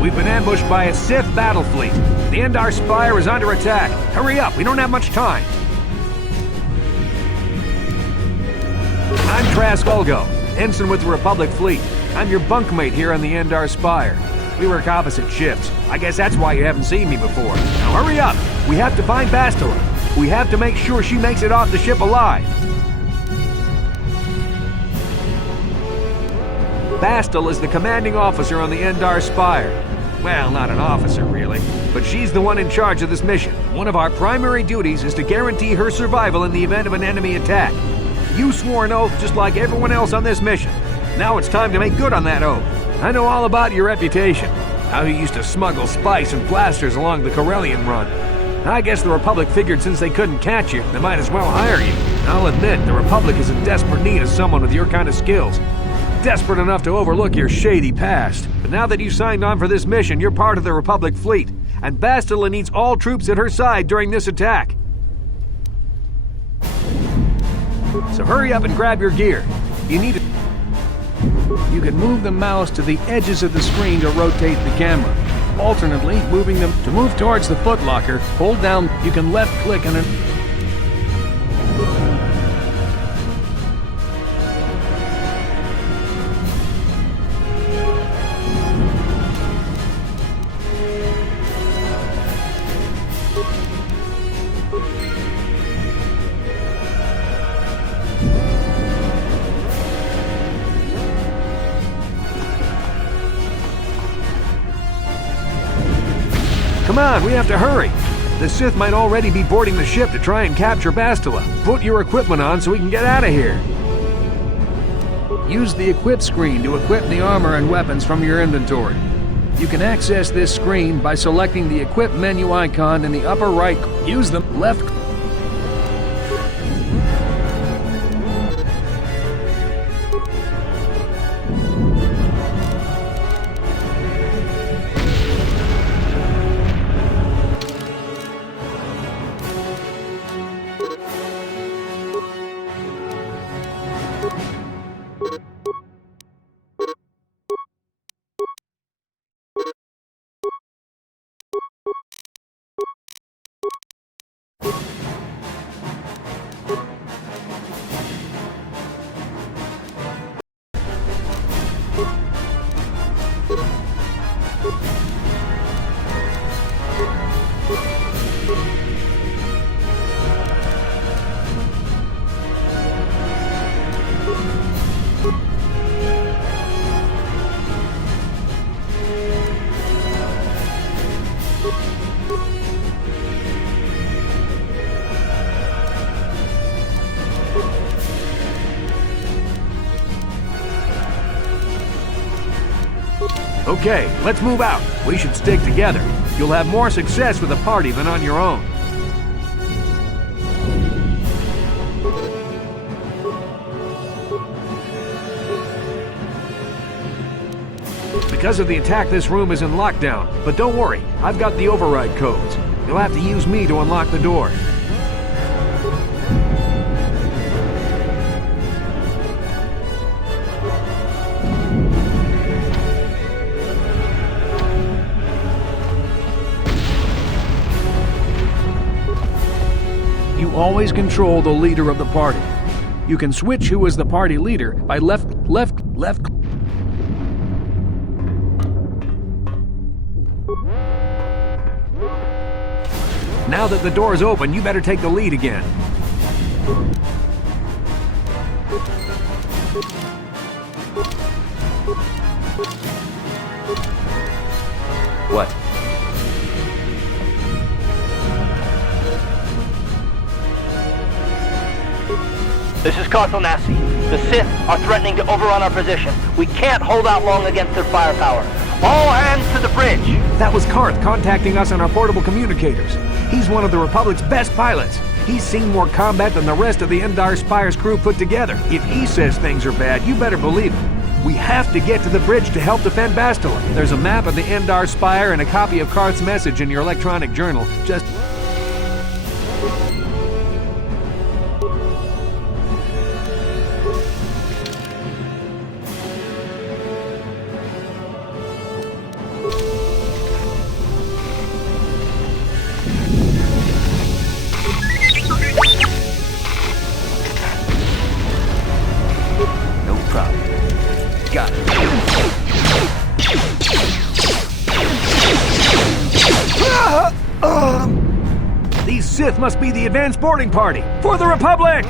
We've been ambushed by a Sith battle fleet. The Endar Spire is under attack. Hurry up, we don't have much time. I'm Trask Ulgo, ensign with the Republic fleet. I'm your bunkmate here on the Endar Spire. We work opposite ships. I guess that's why you haven't seen me before. Now hurry up! We have to find Bastila. We have to make sure she makes it off the ship alive. Bastila is the commanding officer on the Endar Spire. Well, not an officer, really, but she's the one in charge of this mission. One of our primary duties is to guarantee her survival in the event of an enemy attack. You swore an oath just like everyone else on this mission. Now it's time to make good on that oath. I know all about your reputation, how you used to smuggle spice and plasters along the Corellian run. I guess the Republic figured since they couldn't catch you, they might as well hire you. I'll admit, the Republic is in desperate need of someone with your kind of skills. Desperate enough to overlook your shady past. But now that you signed on for this mission, you're part of the Republic fleet, and Bastila needs all troops at her side during this attack. So hurry up and grab your gear. You need to... You can move the mouse to the edges of the screen to rotate the camera. Alternately, moving them to move towards the footlocker, hold down, you can left click on it. Come on, we have to hurry. The Sith might already be boarding the ship to try and capture Bastila. Put your equipment on so we can get out of here. Use the equip screen to equip the armor and weapons from your inventory. You can access this screen by selecting the equip menu icon in the upper right. Use the left. Okay, let's move out. We should stick together. You'll have more success with a party than on your own. Because of the attack, this room is in lockdown. But don't worry, I've got the override codes. You'll have to use me to unlock the door. You always control the leader of the party. You can switch who is the party leader by left. Now that the door is open, you better take the lead again. What? This is Carthel Nassi. The Sith are threatening to overrun our position. We can't hold out long against their firepower. All hands to the bridge! That was Karth contacting us on our portable communicators. He's one of the Republic's best pilots. He's seen more combat than the rest of the Endar Spire's crew put together. If he says things are bad, you better believe it. We have to get to the bridge to help defend Bastila. There's a map of the Endar Spire and a copy of Karth's message in your electronic journal. Just... These Sith must be the advanced boarding party for the Republic!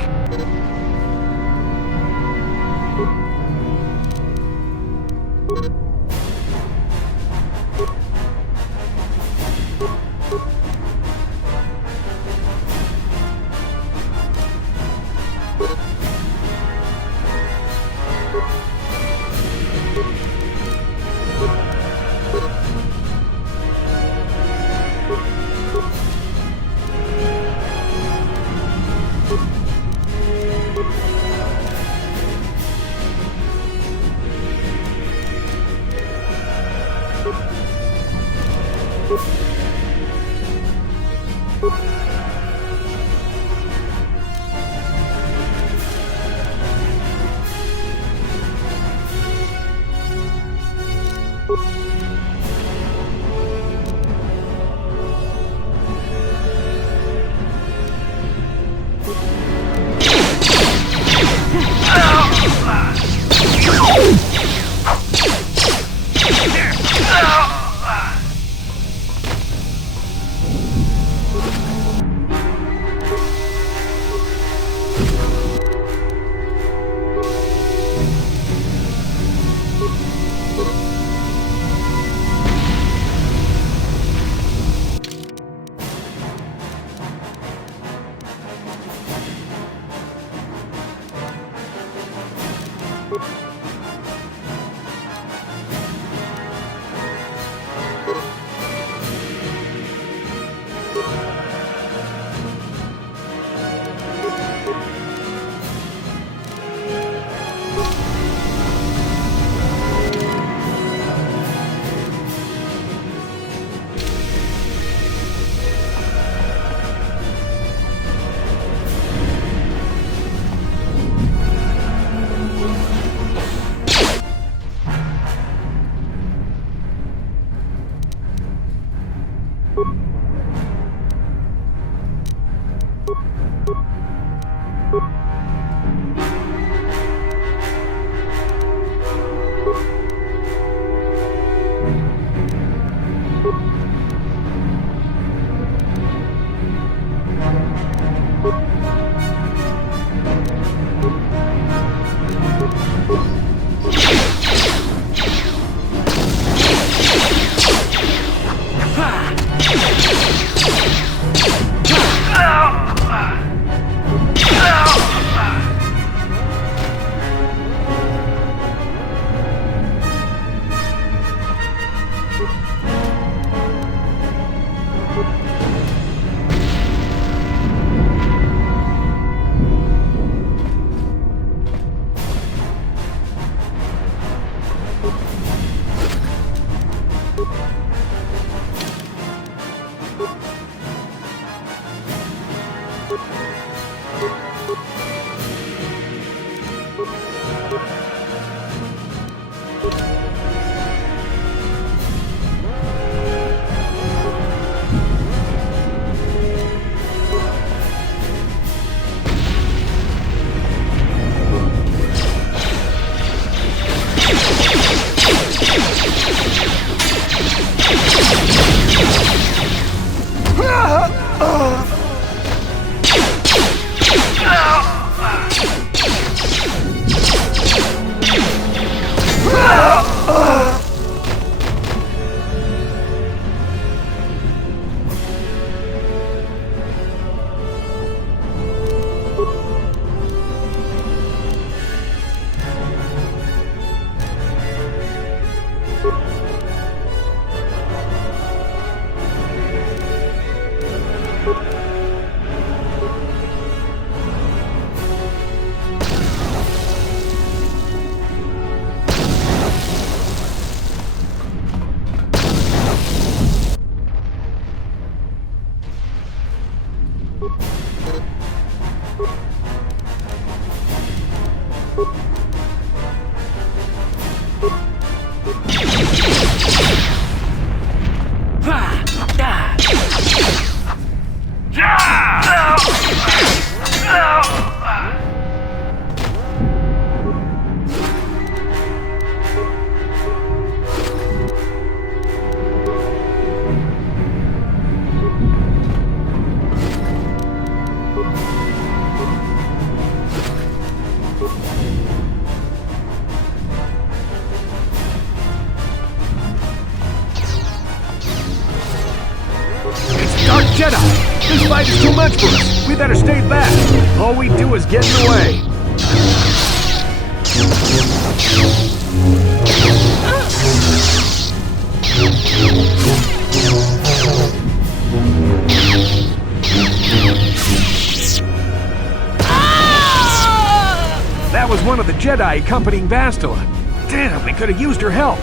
Dark Jedi! This fight is too much for us! We better stay back! All we do is get in the way! That was one of the Jedi accompanying Bastila. Damn, we could have used her help!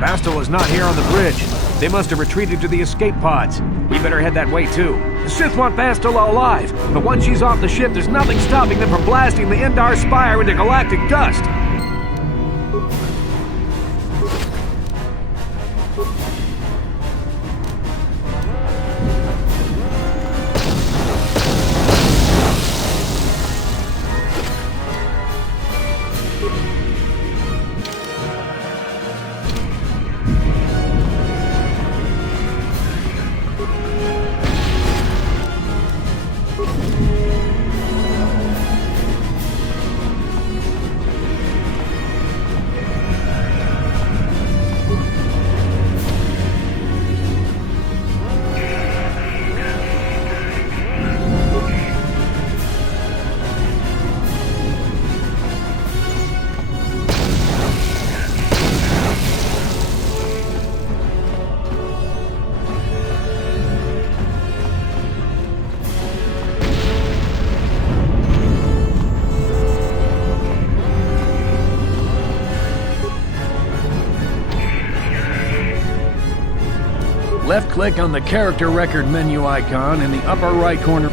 Bastila's not here on the bridge. They must have retreated to the escape pods. We better head that way too. The Sith want Bastila alive, but once she's off the ship, there's nothing stopping them from blasting the Endar Spire into galactic dust. Left-click on the character record menu icon in the upper right corner.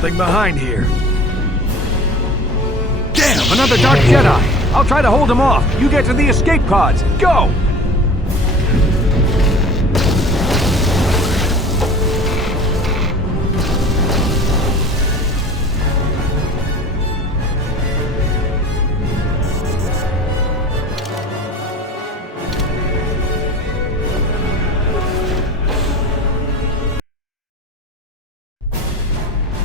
something behind here. Damn, another Dark Jedi! I'll try to hold him off. You get to the escape pods. Go!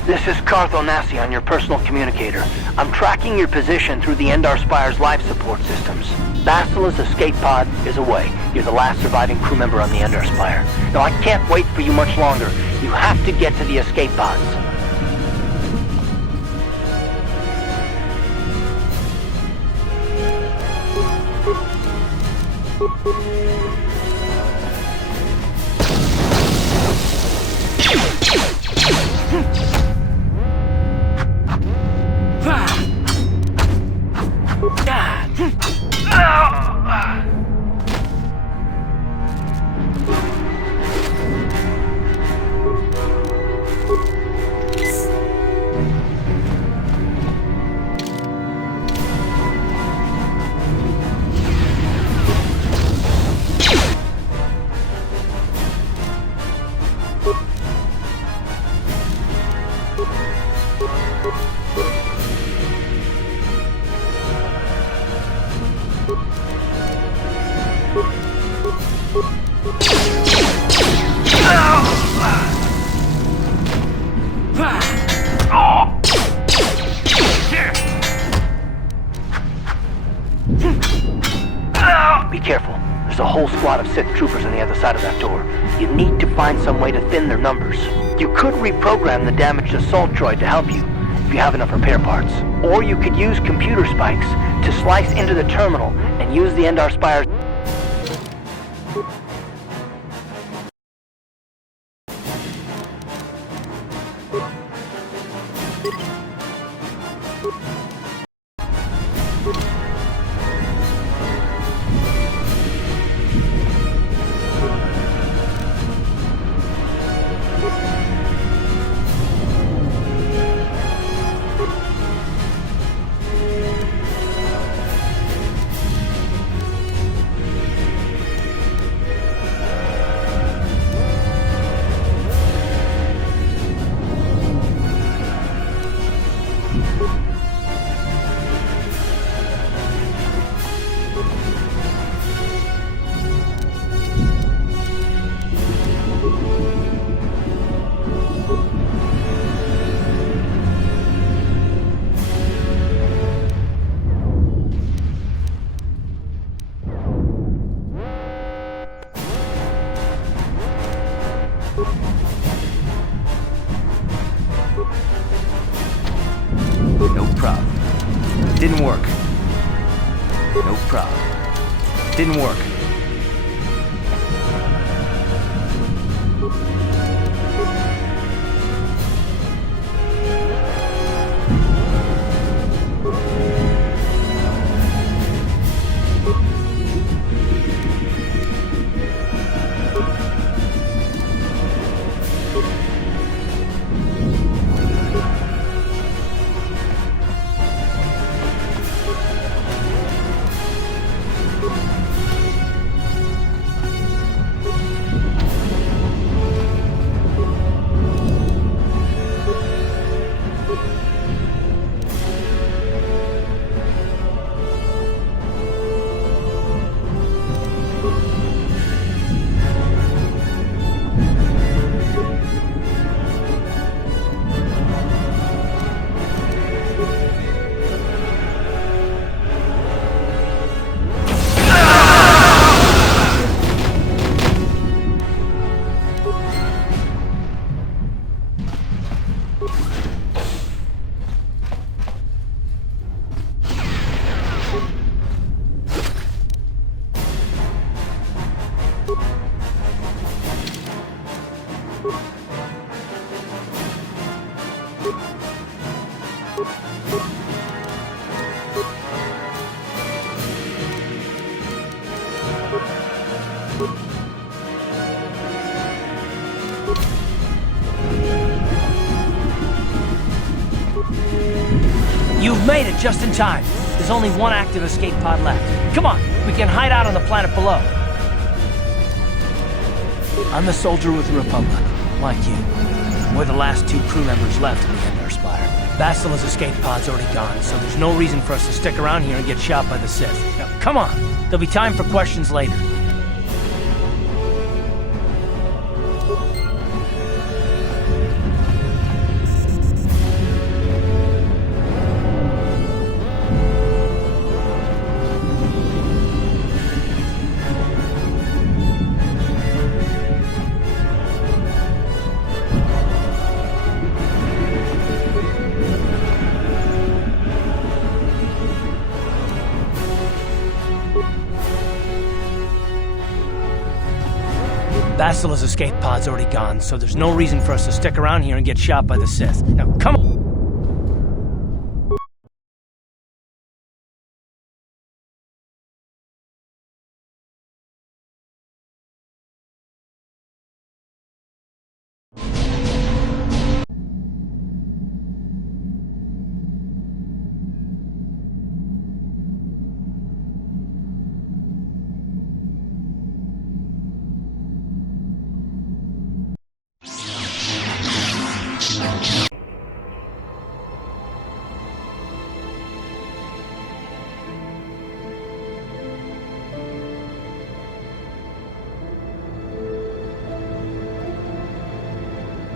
This is Cartho Nassi on your personal communicator. I'm tracking your position through the Endar Spire's life support systems. Basila's escape pod is away. You're the last surviving crew member on the Endar Spire. Now, I can't wait for you much longer. You have to get to the escape pods. Be careful. There's a whole squad of Sith troopers on the other side of that door. You need to find some way to thin their numbers. You could reprogram the damaged assault droid to help you, if you have enough repair parts. Or you could use computer spikes to slice into the terminal and use the Endar Spire. No problem. Didn't work. No problem. Didn't work. We've made it just in time. There's only one active escape pod left. Come on, we can hide out on the planet below. I'm the soldier with the Republic, like you. We're the last 2 crew members left in the Endar Spire. Bastila's escape pod's already gone, so there's no reason for us to stick around here and get shot by the Sith. Now, come on! There'll be time for questions later. Bastila's escape pod's already gone, so there's no reason for us to stick around here and get shot by the Sith. Now, come on!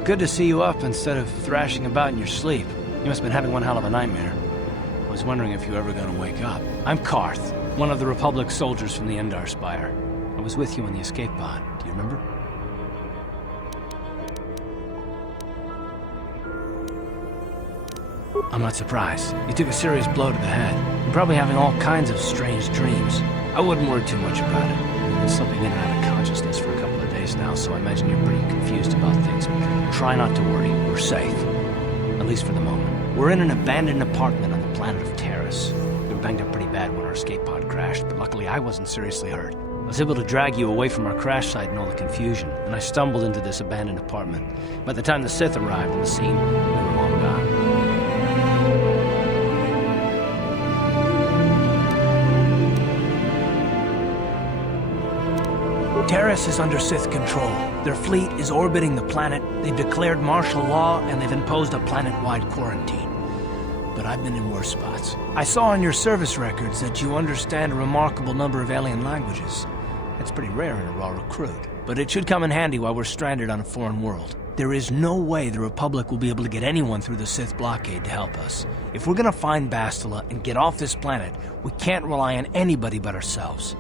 Good to see you up instead of thrashing about in your sleep. You must have been having one hell of a nightmare. I was wondering if you were ever going to wake up. I'm Carth, one of the Republic soldiers from the Endar Spire. I was with you on the escape pod. Do you remember? I'm not surprised. You took a serious blow to the head. You're probably having all kinds of strange dreams. I wouldn't worry too much about it. You've been slipping in and out of consciousness for a couple of days now, so I imagine you're pretty confused about things. Try not to worry. We're safe. At least for the moment. We're in an abandoned apartment on the planet of Taris. We were banged up pretty bad when our escape pod crashed, but luckily I wasn't seriously hurt. I was able to drag you away from our crash site and all the confusion, and I stumbled into this abandoned apartment. By the time the Sith arrived on the scene, we were long gone. Taris is under Sith control. Their fleet is orbiting the planet, they've declared martial law, and they've imposed a planet-wide quarantine. But I've been in worse spots. I saw on your service records that you understand a remarkable number of alien languages. That's pretty rare in a raw recruit, but it should come in handy while we're stranded on a foreign world. There is no way the Republic will be able to get anyone through the Sith blockade to help us. If we're gonna find Bastila and get off this planet, we can't rely on anybody but ourselves.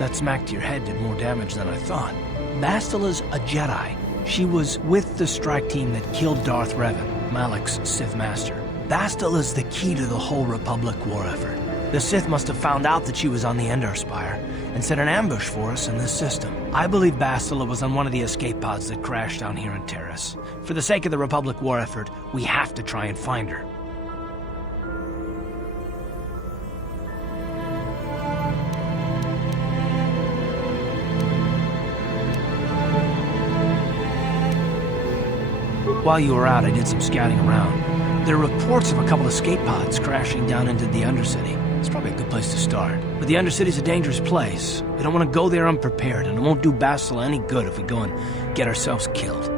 That smack to your head did more damage than I thought. Bastila's a Jedi. She was with the strike team that killed Darth Revan, Malak's Sith Master. Bastila's the key to the whole Republic war effort. The Sith must have found out that she was on the Endar Spire and set an ambush for us in this system. I believe Bastila was on one of the escape pods that crashed down here in Taris. For the sake of the Republic war effort, we have to try and find her. While you were out, I did some scouting around. There are reports of a couple of escape pods crashing down into the Undercity. It's probably a good place to start. But the Undercity's a dangerous place. We don't want to go there unprepared, and it won't do Bastila any good if we go and get ourselves killed.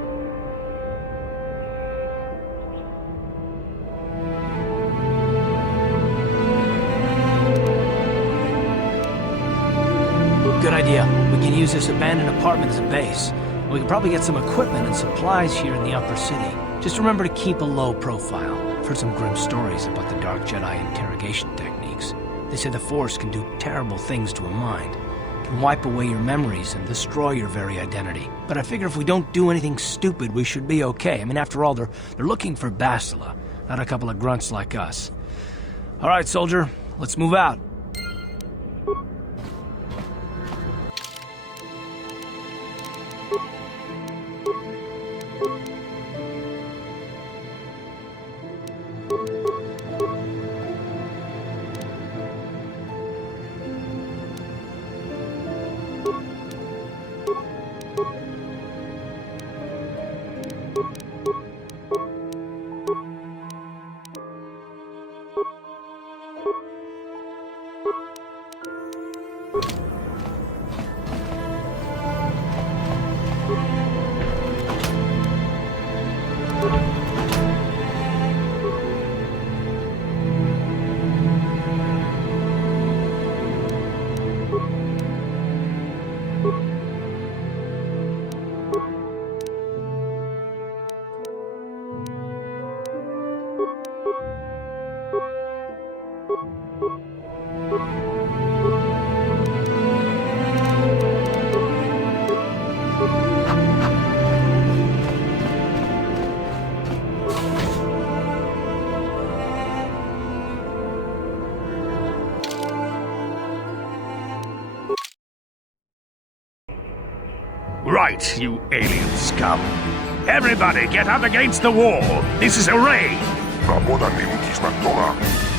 Good idea. We can use this abandoned apartment as a base. We can probably get some equipment and supplies here in the upper city. Just remember to keep a low profile. I've heard some grim stories about the Dark Jedi interrogation techniques. They say the Force can do terrible things to a mind. It can wipe away your memories and destroy your very identity. But I figure if we don't do anything stupid, we should be okay. I mean, after all, they're looking for Bastila, not a couple of grunts like us. All right, soldier, let's move out. right, you alien scum. Everybody get up against the wall. This is a raid. Raboda ni Kismatona.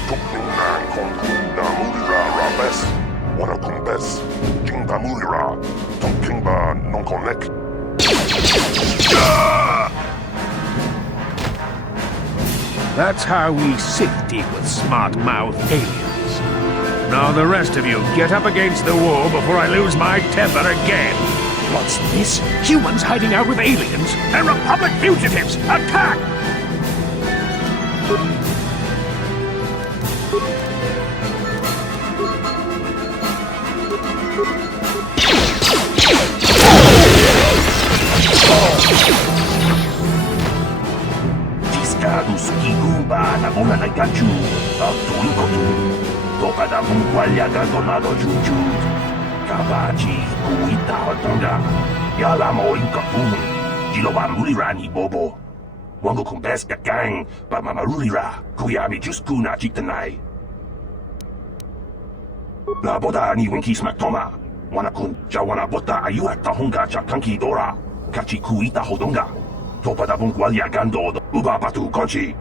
Tuknunang Kongkunda Murira Rabes. Wanakumbes. Kingba Murira. Tokingba Nonkonek. That's how we deal with smart-mouthed aliens. Now the rest of you, get up against the wall before I lose my temper again. What's this? Humans hiding out with aliens? They're Republic fugitives! Attack! Discados Kigumba na mula na gachu. Abdul Kotu. Toka na mungwalya gagonado juju. Kabaji kuita hotonga. Yala mo inkapun. Jiloba mulirani bobo. Wango kumbes gang. Ba mamarulira. Kuyami juskuna chitanai. La boda ni winki smaktoma. Wanakun jawana bota ayuat tahunga chakanki dora. Kachi kuita hodonga. Topa da mungwalya gando. Uba batu konchi.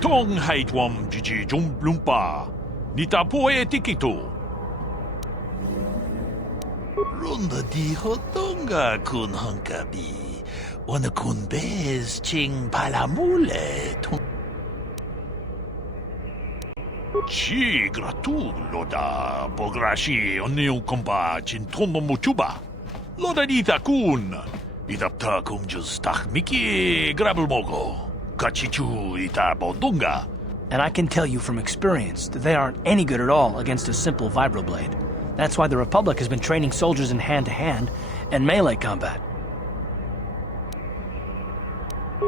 Tong haitwam jiji jumplumpa. Nitapoe tikito. Runda di hotonga kun hankabi. Wana kun bez ching palamule. Chi gratulo da pograshi onion kompa chintomo muchuba. Loda dita kun. Idapta kumjus tahmiki grabelmogo. Kachichu ita bodunga. And I can tell you from experience that they aren't any good at all against a simple vibroblade. That's why the Republic has been training soldiers in hand-to-hand and melee combat.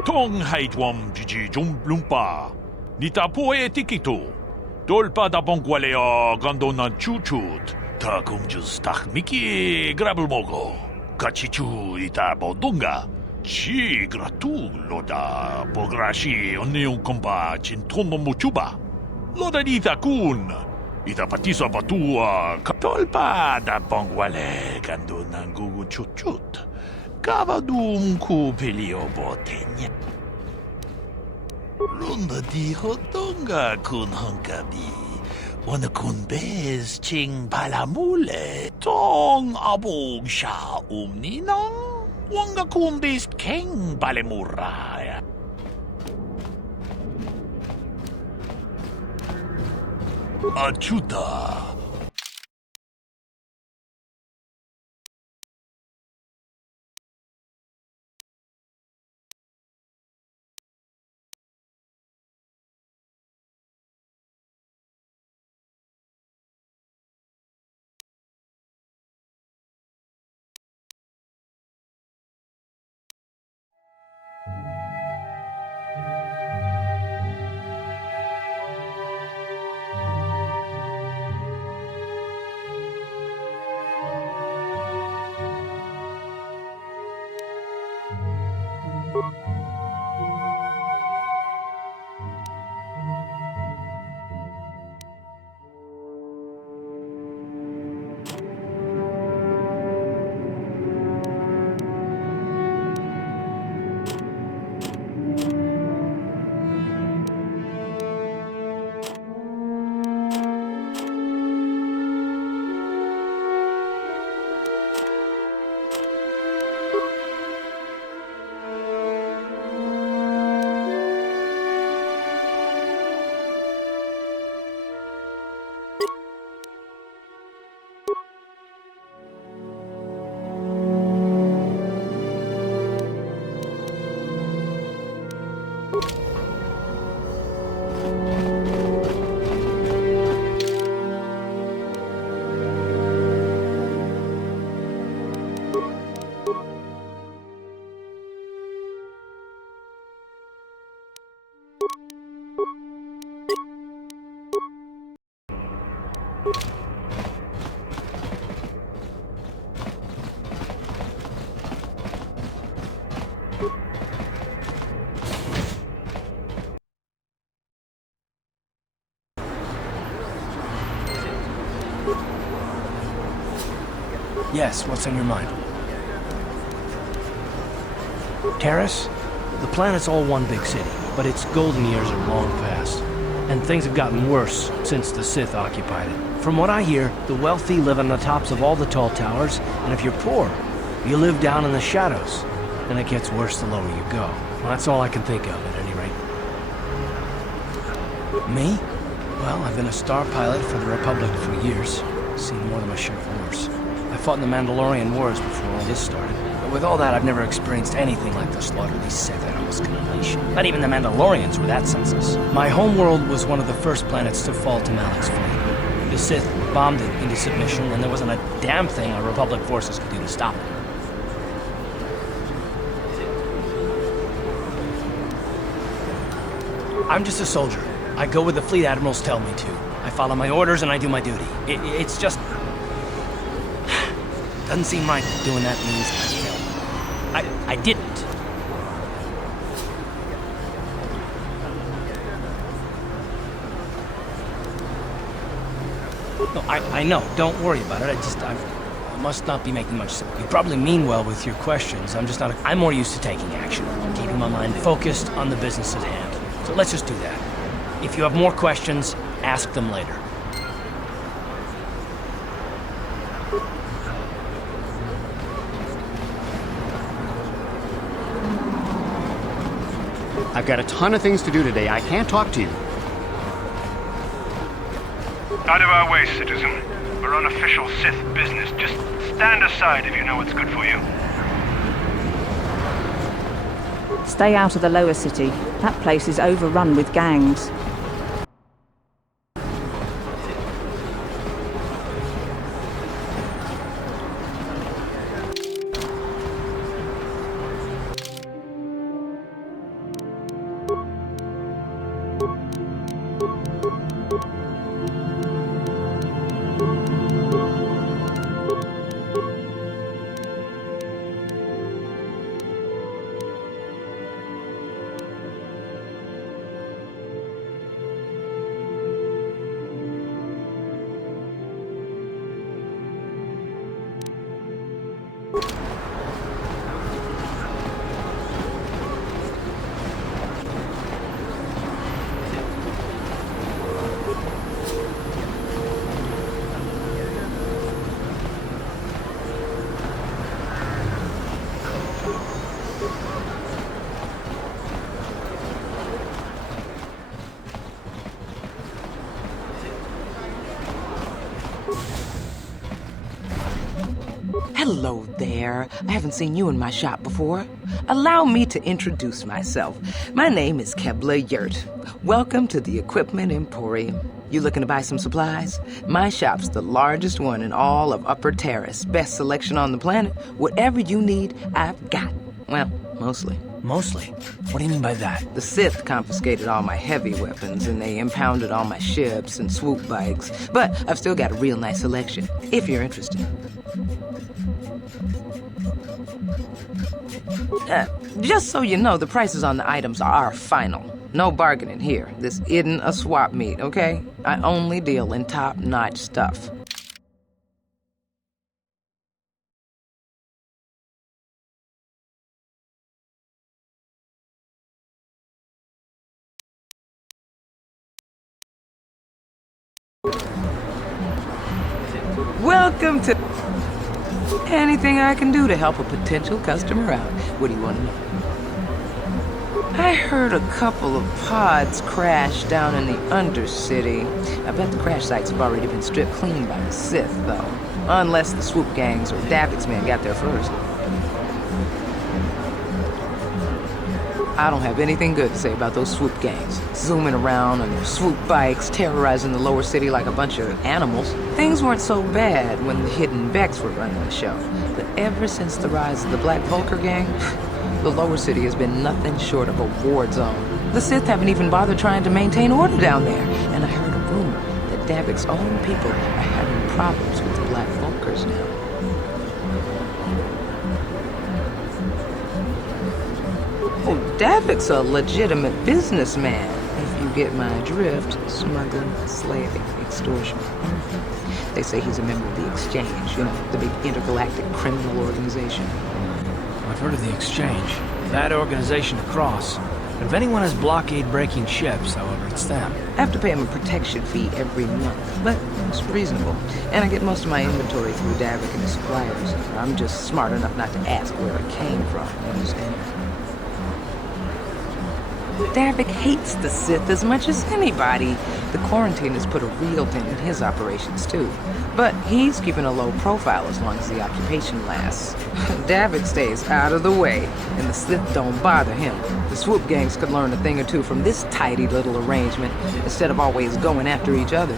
Tong haitwam jiji jumplumpa. Nitapoe tikito. Dolpa da bongwaleo gandonan chuchut. Ta kumjus tahmiki grabelmogo. Kachichu ita bodunga. Chi gratulo da pograshi onion kompa chintomo muchuba. Loda dita kun. Ita patisa batua. Tolpa da bongwale gando nangugu chuchut. Kavadum ku pelio botenya. Runda di hotonga kun hankabi. Wana kun bez ching palamule. Tong abog sha umninang. Wanga kumbis king balemuraya. Achuta. Yes, what's on your mind? Terrace? The planet's all one big city, but its golden years are long past. And things have gotten worse since the Sith occupied it. From what I hear, the wealthy live on the tops of all the tall towers, and if you're poor, you live down in the shadows. And it gets worse the lower you go. Well, that's all I can think of, at any rate. Me? Well, I've been a star pilot for the Republic for years. Seen more than my share of wars. I fought in the Mandalorian Wars before all this started. But with all that, I've never experienced anything like the slaughter these Sith animals can unleash. Not even the Mandalorians were that senseless. My homeworld was one of the first planets to fall to Malak's fleet. The Sith bombed it into submission, and there wasn't a damn thing our Republic forces could do to stop it. I'm just a soldier. I go where the fleet admirals tell me to. I follow my orders and I do my duty. It's just... doesn't seem right that doing that means I failed. I didn't. No, I know. Don't worry about it. I must not be making much sense. You probably mean well with your questions. I'm just not... I'm more used to taking action. Keeping my mind focused on the business at hand. So let's just do that. If you have more questions, ask them later. I've got a ton of things to do today. I can't talk to you. Out of our way, citizen. We're on official Sith business. Just stand aside if you know what's good for you. Stay out of the lower city. That place is overrun with gangs. Hello there. I haven't seen you in my shop before. Allow me to introduce myself. My name is Kebla Yurt. Welcome to the Equipment Emporium. You looking to buy some supplies? My shop's the largest one in all of Upper Terrace. Best selection on the planet. Whatever you need, I've got. Well, mostly. Mostly? What do you mean by that? The Sith confiscated all my heavy weapons, and they impounded all my ships and swoop bikes. But I've still got a real nice selection, if you're interested. Just so you know, the prices on the items are final. No bargaining here. This isn't a swap meet, okay? I only deal in top-notch stuff. Welcome to... Anything I can do to help a potential customer out. What do you want to know? I heard a couple of pods crash down in the Undercity. I bet the crash sites have already been stripped clean by the Sith, though. Unless the swoop gangs or Davik's men got there first. I don't have anything good to say about those swoop gangs. Zooming around on their swoop bikes, terrorizing the lower city like a bunch of animals. Things weren't so bad when the Hidden Becks were running the show. But ever since the rise of the Black Vulcar gang, the lower city has been nothing short of a war zone. The Sith haven't even bothered trying to maintain order down there. And I heard a rumor that Davik's own people are having problems with the Black Vulcars now. Oh, Davik's a legitimate businessman, if you get my drift. Smuggling, slaving, extortion. They say he's a member of the Exchange, you know, the big intergalactic criminal organization. I've heard of the Exchange. Bad organization to cross. But if anyone has blockade-breaking ships, however, it's them. I have to pay him a protection fee every month, but it's reasonable. And I get most of my inventory through Davik and his suppliers. I'm just smart enough not to ask where it came from, you understand? Davik hates the Sith as much as anybody. The quarantine has put a real dent in his operations, too. But he's keeping a low profile as long as the occupation lasts. Davik stays out of the way, and the Sith don't bother him. The swoop gangs could learn a thing or two from this tidy little arrangement, instead of always going after each other.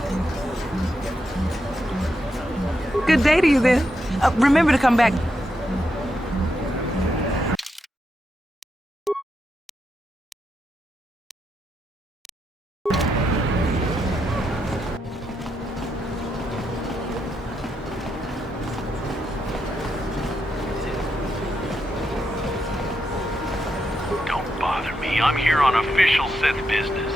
Good day to you, then. Remember to come back. Don't bother me. I'm here on official Sith business.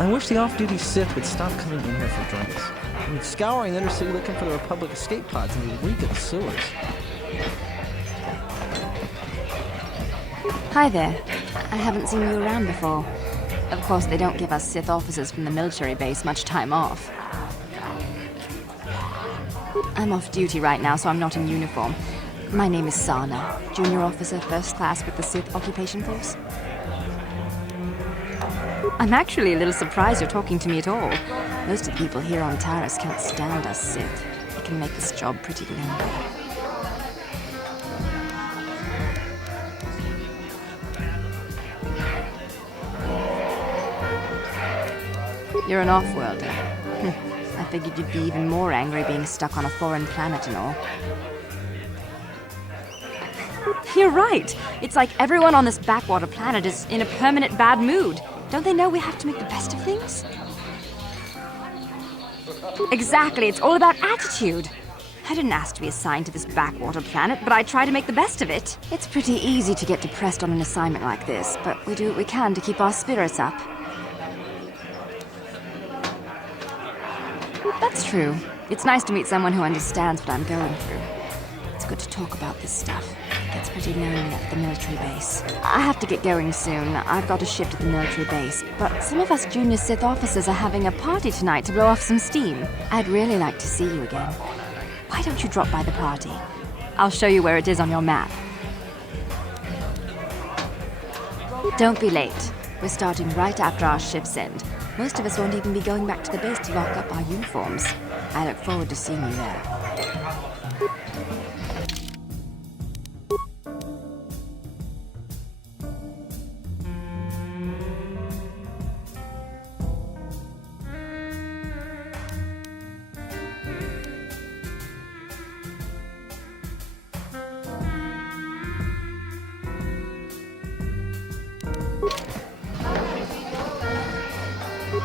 I wish the off-duty Sith would stop coming in here for drinks. I mean, scouring the Undercity looking for the Republic escape pods and the reek of the sewers. Hi there. I haven't seen you around before. Of course, they don't give us Sith officers from the military base much time off. I'm off duty right now, so I'm not in uniform. My name is Sana, junior officer, first class with the Sith occupation force. I'm actually a little surprised you're talking to me at all. Most of the people here on Taris can't stand us Sith. It can make this job pretty lonely. You're an off-worlder. I figured you'd be even more angry being stuck on a foreign planet and all. You're right! It's like everyone on this backwater planet is in a permanent bad mood. Don't they know we have to make the best of things? Exactly, it's all about attitude. I didn't ask to be assigned to this backwater planet, but I try to make the best of it. It's pretty easy to get depressed on an assignment like this, but we do what we can to keep our spirits up. That's true. It's nice to meet someone who understands what I'm going through. It's good to talk about this stuff. It gets pretty lonely at the military base. I have to get going soon. I've got a shift at the military base. But some of us junior Sith officers are having a party tonight to blow off some steam. I'd really like to see you again. Why don't you drop by the party? I'll show you where it is on your map. Don't be late. We're starting right after our shift's end. Most of us won't even be going back to the base to lock up our uniforms. I look forward to seeing you there.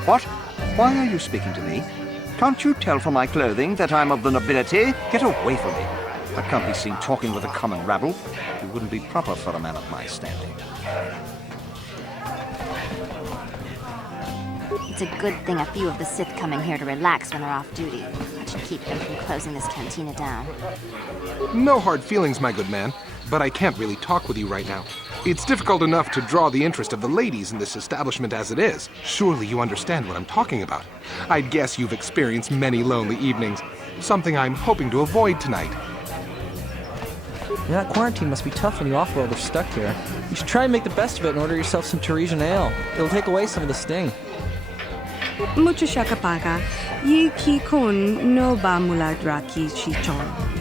What? Why are you speaking to me? Can't you tell from my clothing that I'm of the nobility? Get away from me. I can't be seen talking with a common rabble. It wouldn't be proper for a man of my standing. It's a good thing a few of the Sith come in here to relax when they're off duty. That should keep them from closing this cantina down. No hard feelings, my good man, but I can't really talk with you right now. It's difficult enough to draw the interest of the ladies in this establishment as it is. Surely you understand what I'm talking about. I'd guess you've experienced many lonely evenings, something I'm hoping to avoid tonight. Yeah, that quarantine must be tough when you off-world are stuck here. You should try and make the best of it and order yourself some Teresian ale. It'll take away some of the sting. Mucho shakapaka, yi ki kun no ba muladraki chichon.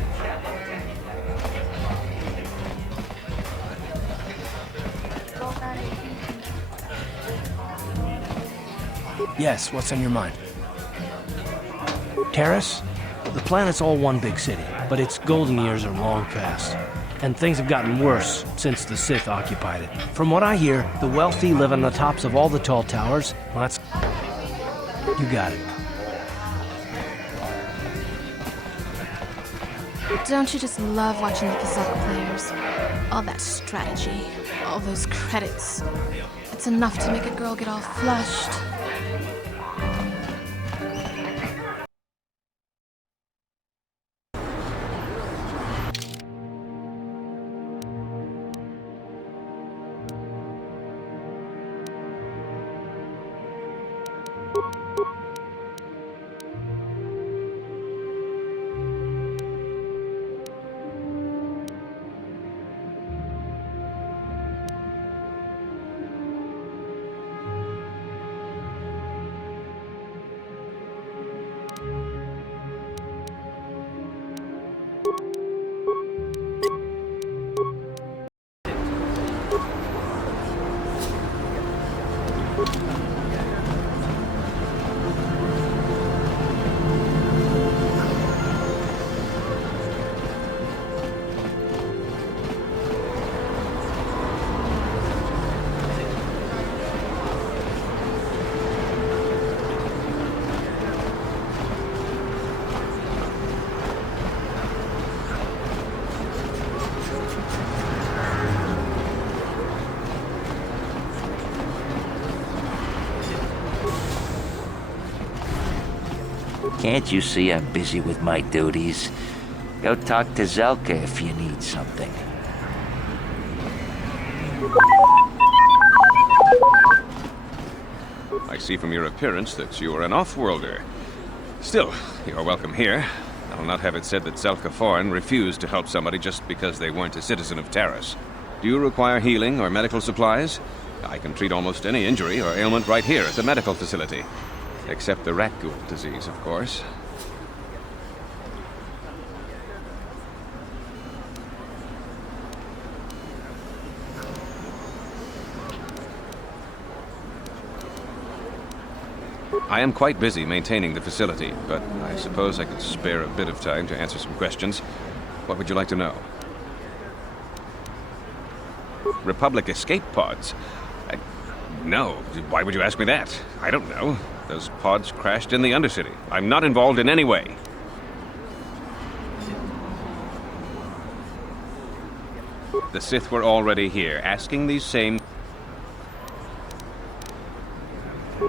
Yes, what's on your mind? Taris? The planet's all one big city, but its golden years are long past. and things have gotten worse since the Sith occupied it. From what I hear, the wealthy live on the tops of all the tall towers. Well, that's... You got it. Don't you just love watching the Kazakh players? All that strategy, all those credits. It's enough to make a girl get all flushed. Can't you see I'm busy with my duties? Go talk to Zelka if you need something. I see from your appearance that you are an off-worlder. Still, you are welcome here. I'll not have it said that Zelka Forn refused to help somebody just because they weren't a citizen of Taris. Do you require healing or medical supplies? I can treat almost any injury or ailment right here at the medical facility. Except the rat ghoul disease, of course. I am quite busy maintaining the facility, but I suppose I could spare a bit of time to answer some questions. What would you like to know? Republic escape pods? No. Why would you ask me that? I don't know. Those pods crashed in the Undercity. I'm not involved in any way. The Sith were already here, asking these same...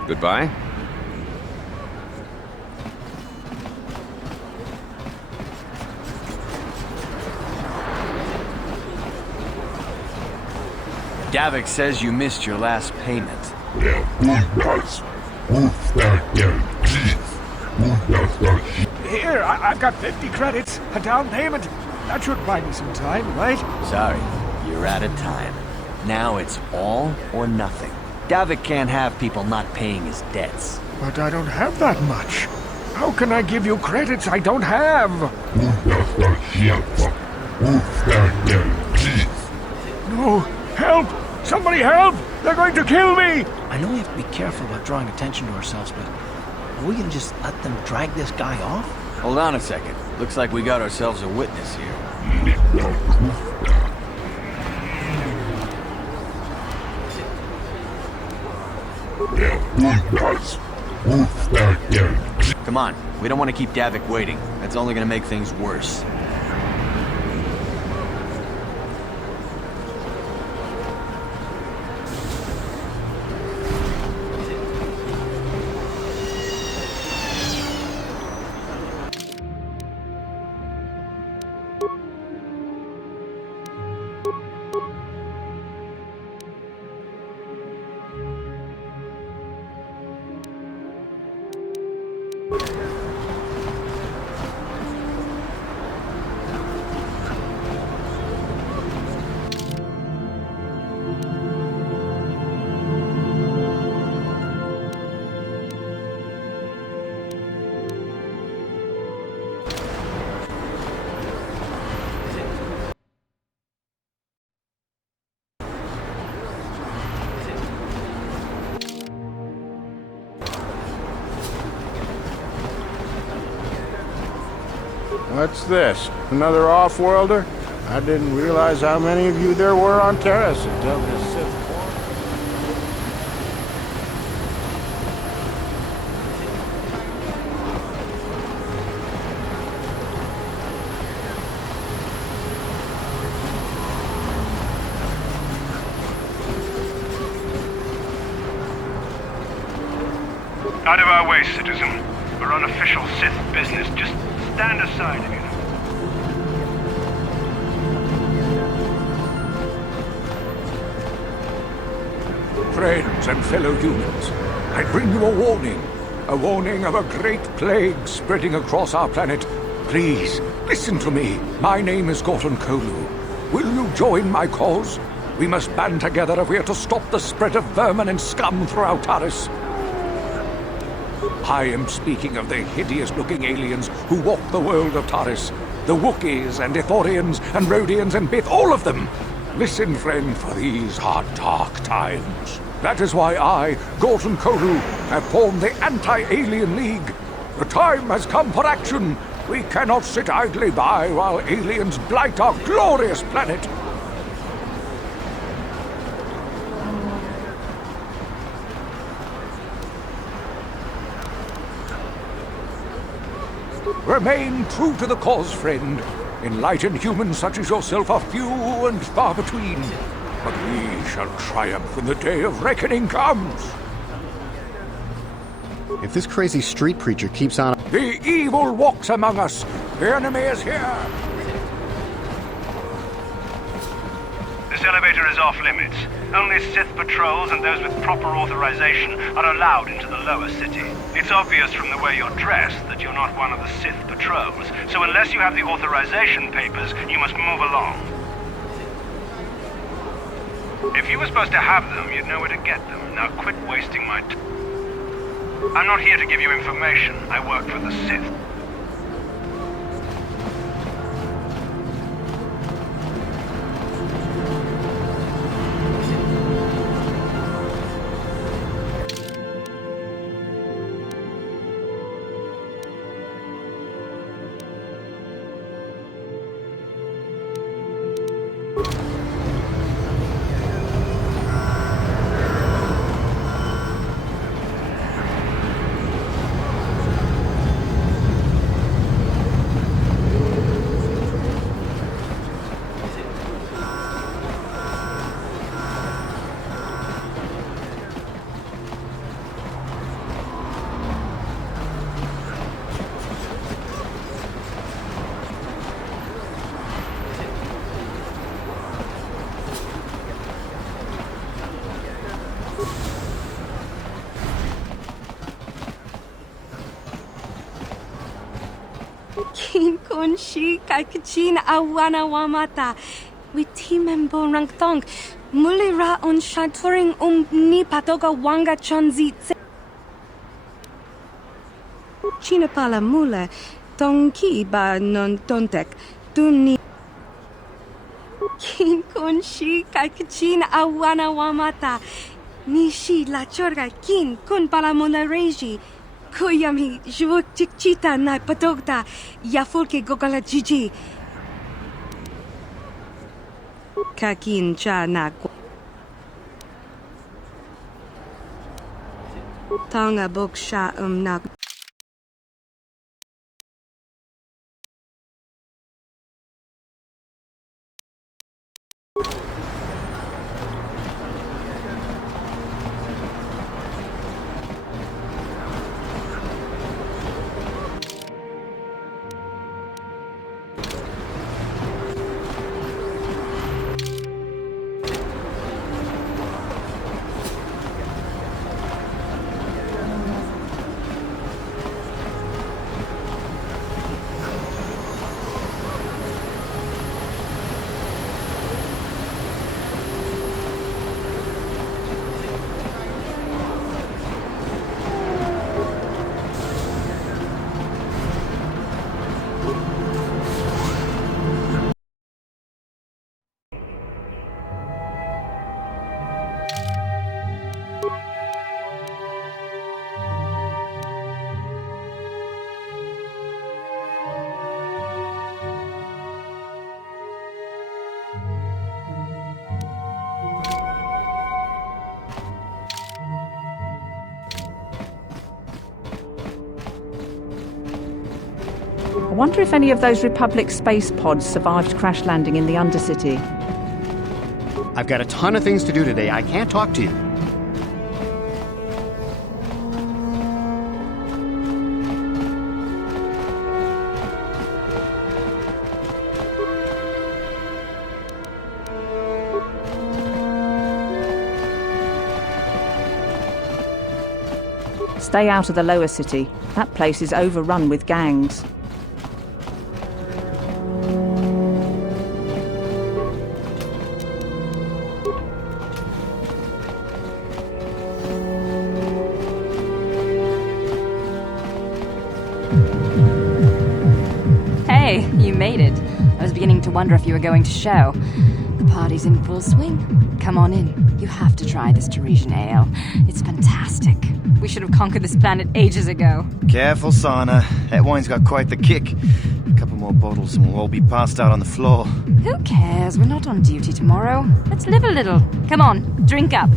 Goodbye? Davik says you missed your last payment. Here, I've got 50 credits, a down payment. That should buy me some time, right? Sorry, you're out of time. Now it's all or nothing. Davik can't have people not paying his debts. But I don't have that much. How can I give you credits I don't have? No, help! Somebody help! They're going to kill me! I know we have to be careful about drawing attention to ourselves, but are we gonna just let them drag this guy off? Hold on a second. Looks like we got ourselves a witness here. Come on, we don't want to keep Davik waiting. That's only gonna make things worse. What's this? Another off-worlder? I didn't realize how many of you there were on Terrace until this Sith. Out of our way, citizen. We're on official Sith business. Just stand aside if you know. Friends and fellow humans, I bring you a warning. A warning of a great plague spreading across our planet. Please, listen to me. My name is Gorton Kolu. Will you join my cause? We must band together if we are to stop the spread of vermin and scum throughout Taris. I am speaking of the hideous-looking aliens who walk the world of Taris. The Wookiees and Ithorians and Rhodians and Bith, all of them. Listen, friend, for these are dark times. That is why I, Gorton Kolu, have formed the Anti-Alien League. The time has come for action. We cannot sit idly by while aliens blight our glorious planet. Remain true to the cause, friend. Enlightened humans such as yourself are few and far between. But we shall triumph when the day of reckoning comes. If this crazy street preacher keeps on... The evil walks among us. The enemy is here. This elevator is off limits. Only Sith patrols and those with proper authorization are allowed into the lower city. It's obvious from the way you're dressed that you're not one of the Sith patrols, so unless you have the authorization papers, you must move along. If you were supposed to have them, you'd know where to get them. Now quit wasting my time. I'm not here to give you information. I work for the Sith. Kin kun shi kai kachin awana wamata. Witimen bon rangtong. Mulira on shanturing ni patoga wanga chonzi. China pala mule. Tonki ba non tontek. Tuni. Kin kun shi kai kachin awana wamata. Nishi la chorga kin kun pala mula reji. Kuyami, jwuk chikchita na patogta, yafulke gogala jiji. Kakin cha na Tonga bok sha na I wonder if any of those Republic space pods survived crash landing in the Undercity. I've got a ton of things to do today. I can't talk to you. Stay out of the lower city. That place is overrun with gangs. Hey, you made it. I was beginning to wonder if you were going to show. The party's in full swing. Come on in. You have to try this Teresian ale. It's fantastic. We should have conquered this planet ages ago. Careful, Sana. That wine's got quite the kick. A couple more bottles and we'll all be passed out on the floor. Who cares? We're not on duty tomorrow. Let's live a little. Come on, drink up.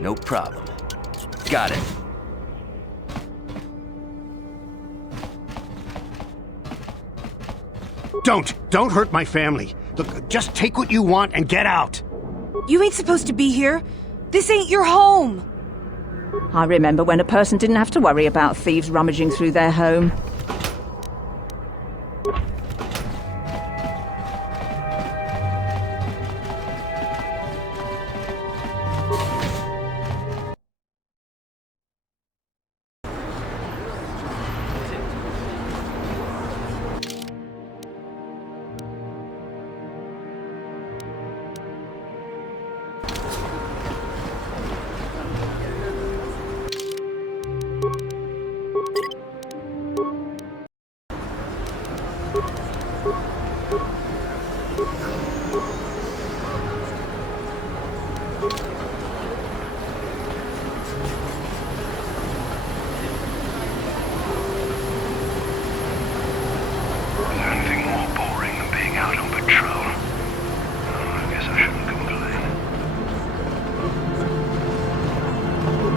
No problem. Got it. Don't hurt my family. Look, just take what you want and get out. You ain't supposed to be here. This ain't your home. I remember when a person didn't have to worry about thieves rummaging through their home.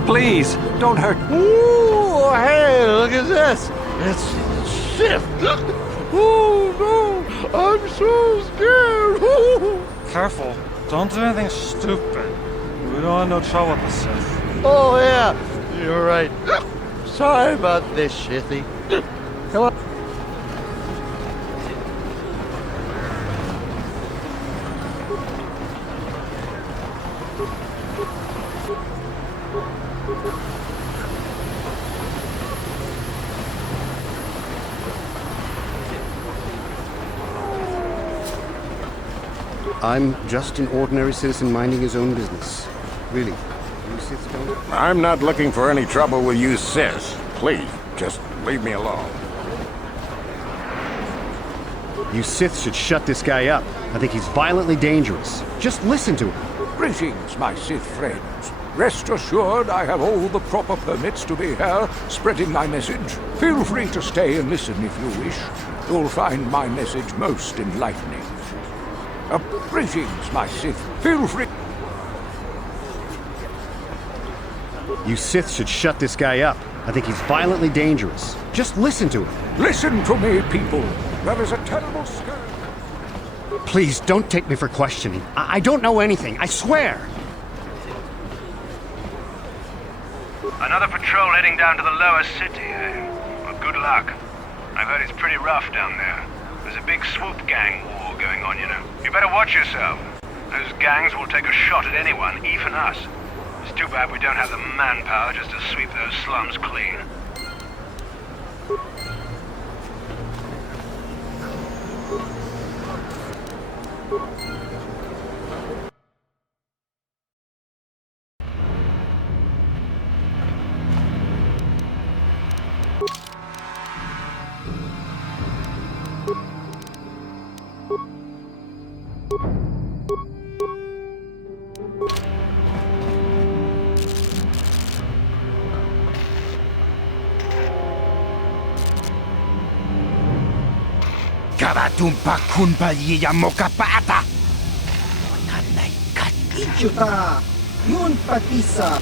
Please, don't hurt. Ooh, hey, look at this. It's Sith. Oh, no. I'm so scared. Ooh. Careful. Don't do anything stupid. We don't want no trouble with the Sith. Oh, yeah. You're right. Sorry about this, Shithy. Come on. I'm just an ordinary citizen minding his own business. Really. You Siths don't... I'm not looking for any trouble with you, Sis. Please, just leave me alone. You Siths should shut this guy up. I think he's violently dangerous. Just listen to him. Greetings, my Sith friends. Rest assured I have all the proper permits to be here, spreading my message. Feel free to stay and listen if you wish. You'll find my message most enlightening. Greetings, my Sith. Feel free... You Sith should shut this guy up. I think he's violently dangerous. Just listen to him. Listen to me, people. There is a terrible scare. Please, don't take me for questioning. I don't know anything, I swear. Another patrol heading down to the lower city, eh? Well, good luck. I've heard it's pretty rough down there. There's a big swoop gang war going on, you know. You better watch yourself. Those gangs will take a shot at anyone, even us. It's too bad we don't have the manpower just to sweep those slums clean. Karatumpa kunpa yiya mokapata! Ichuta! Yun patisa!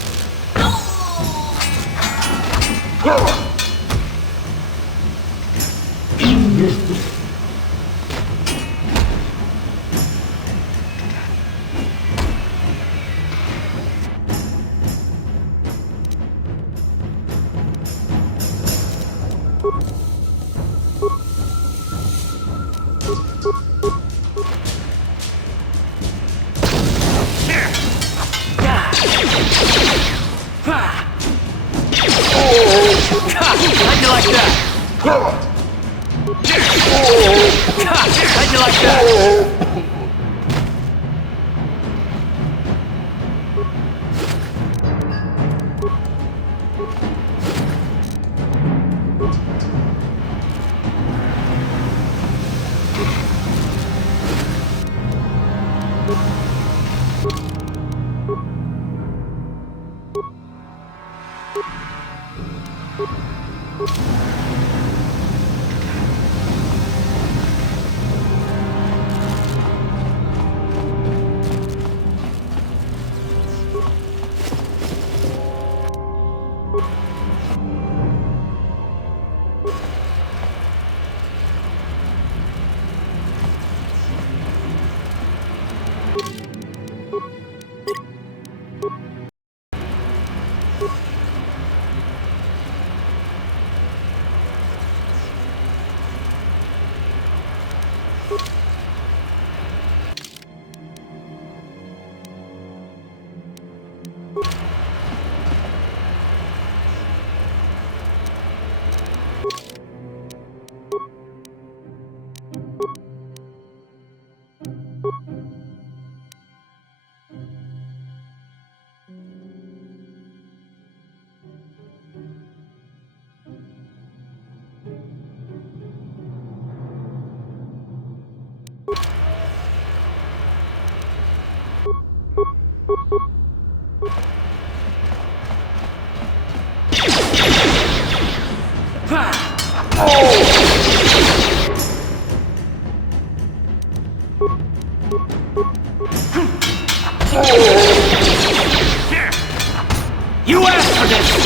How'd you like that? How'd you like that? You asked for this!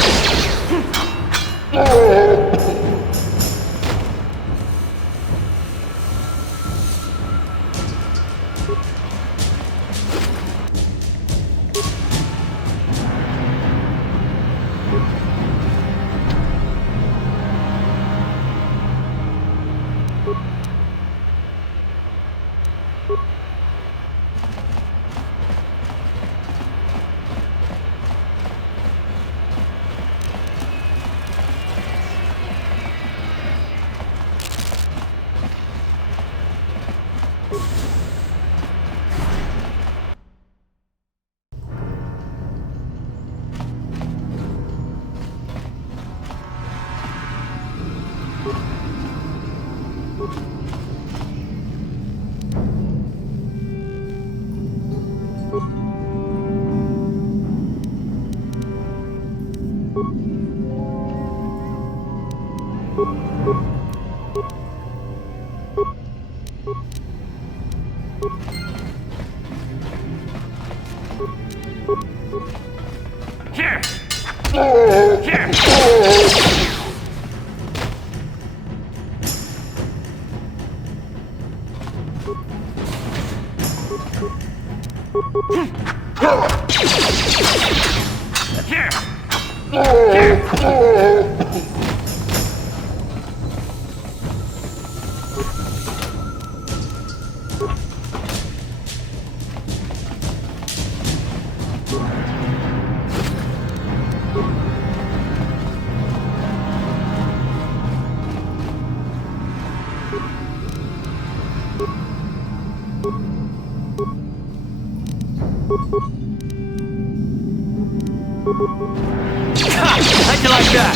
How'd you like that?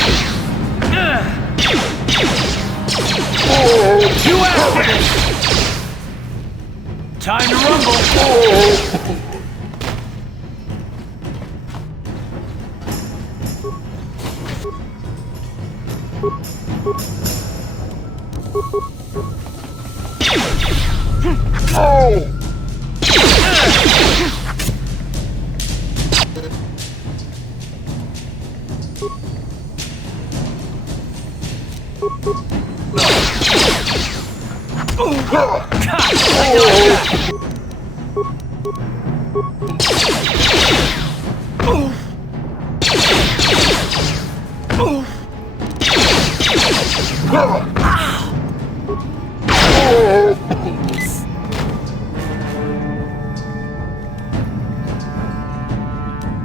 You asked for this! Time to rumble!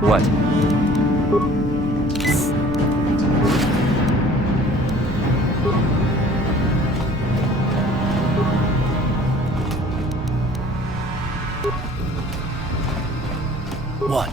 What? What?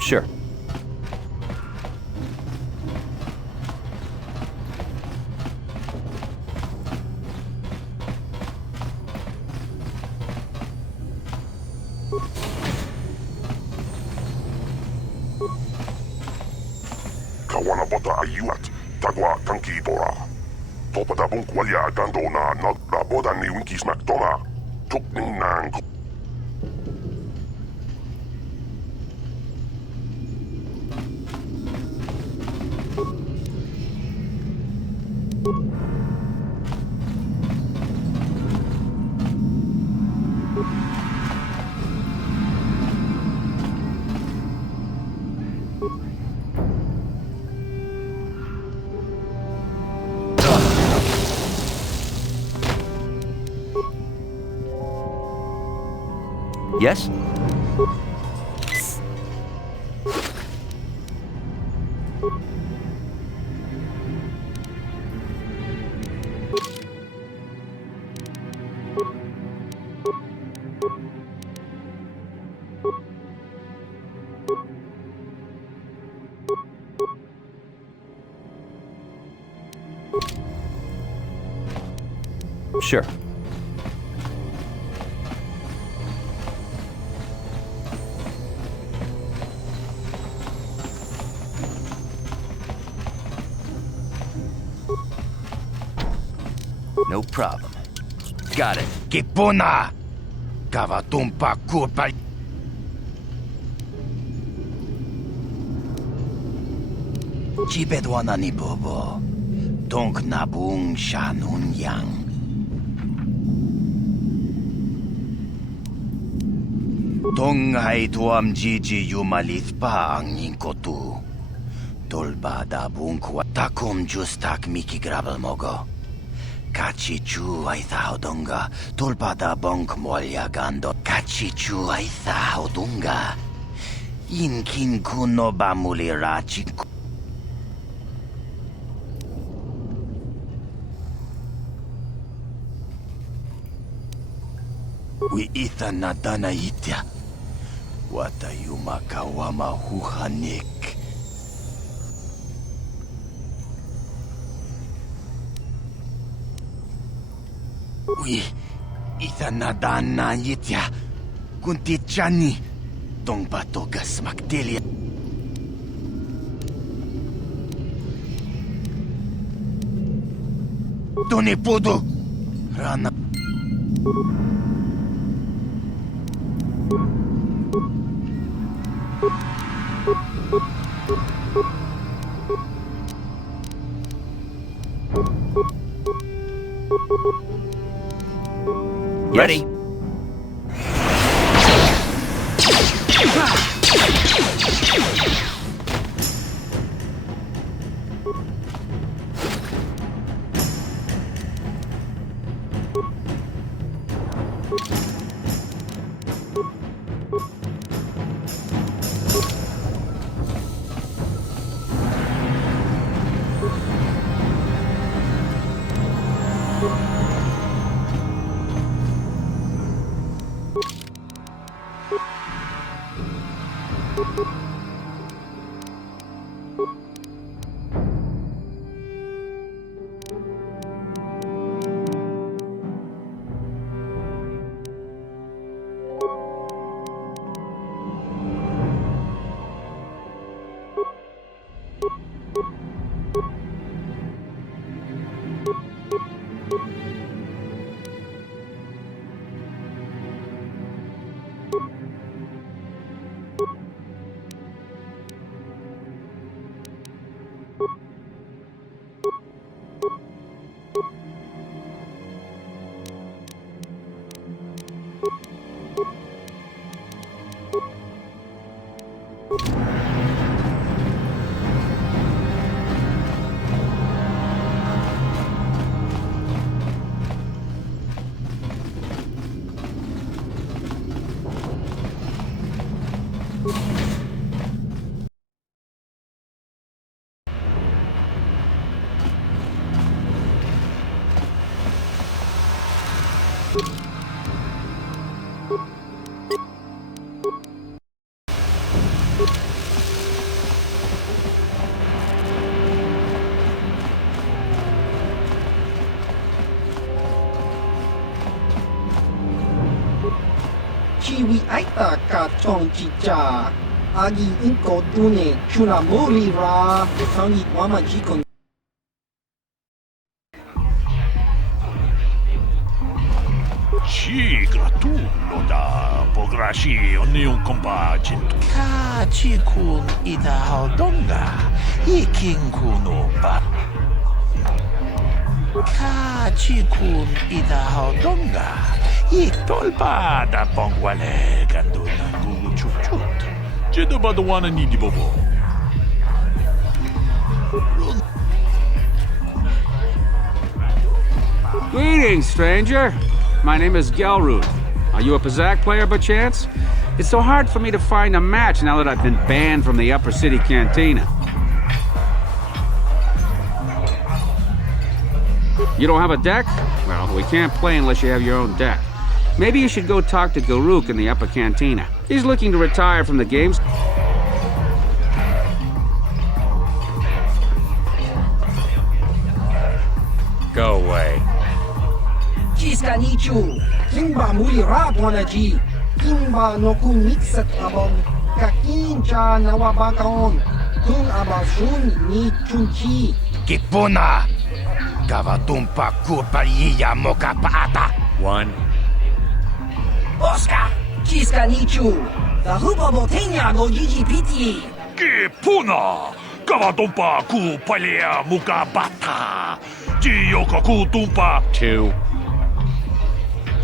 Sure. Kawanabota ayuat, tagwa tanki bora. Topa da bunk walya gando na boda ni winkis mactoma. Tukning nang. Yes? Sure. No problem. Got it. Kipuna! Kavatumpa kurpa. Chipedwana ni bobo. Donk nabung shanun yang. Tong hai tuam jiji yumalith pa ang ningkotu. Tolba da bunkwa takum justak miki grabel mogo. Kachi chu ay thao donga. Tolba da bonk molya gando. Kachi chu ay thao dunga. Inkin kuno ba mulirachi. Wi itha nadana itya. Wata yumakawama huhanik. Wi itha nadana itya. Kunti chani. Tong batogas magdelia. Tone podo. Rana. Ready? Chiwi aita ka chong chicha. Agi inko tune chuna mori ra. Tangi wama jikon. Ci gratulo da pograshi onion kombajin. Ka chikun ida haldonga. Ikin kuno ba. Ka chikun ida haldonga. Itolba da pongwale ganduna gugu chuchut. Jeda badawana nidi bobo. Greetings, stranger. My name is Gelrud. Are you a Pazak player by chance? It's so hard for me to find a match now that I've been banned from the Upper City Cantina. You don't have a deck? Well, we can't play unless you have your own deck. Maybe you should go talk to Garuk in the Upper Cantina. He's looking to retire from the games. Go away. Chiska nichu. Kimba muli rap wanaji. Kimba no kun mixat abon. Kakincha nawabakaon. Kun abasun ni chunchi. Kipuna. Gavatumpa kupaliya moka paata. One. Oscar. Chiska nichu. The hupa botenya go GGPT. Kipuna. Gavatumpa kupaliya muka bata. Jiyokaku tumpa. Two.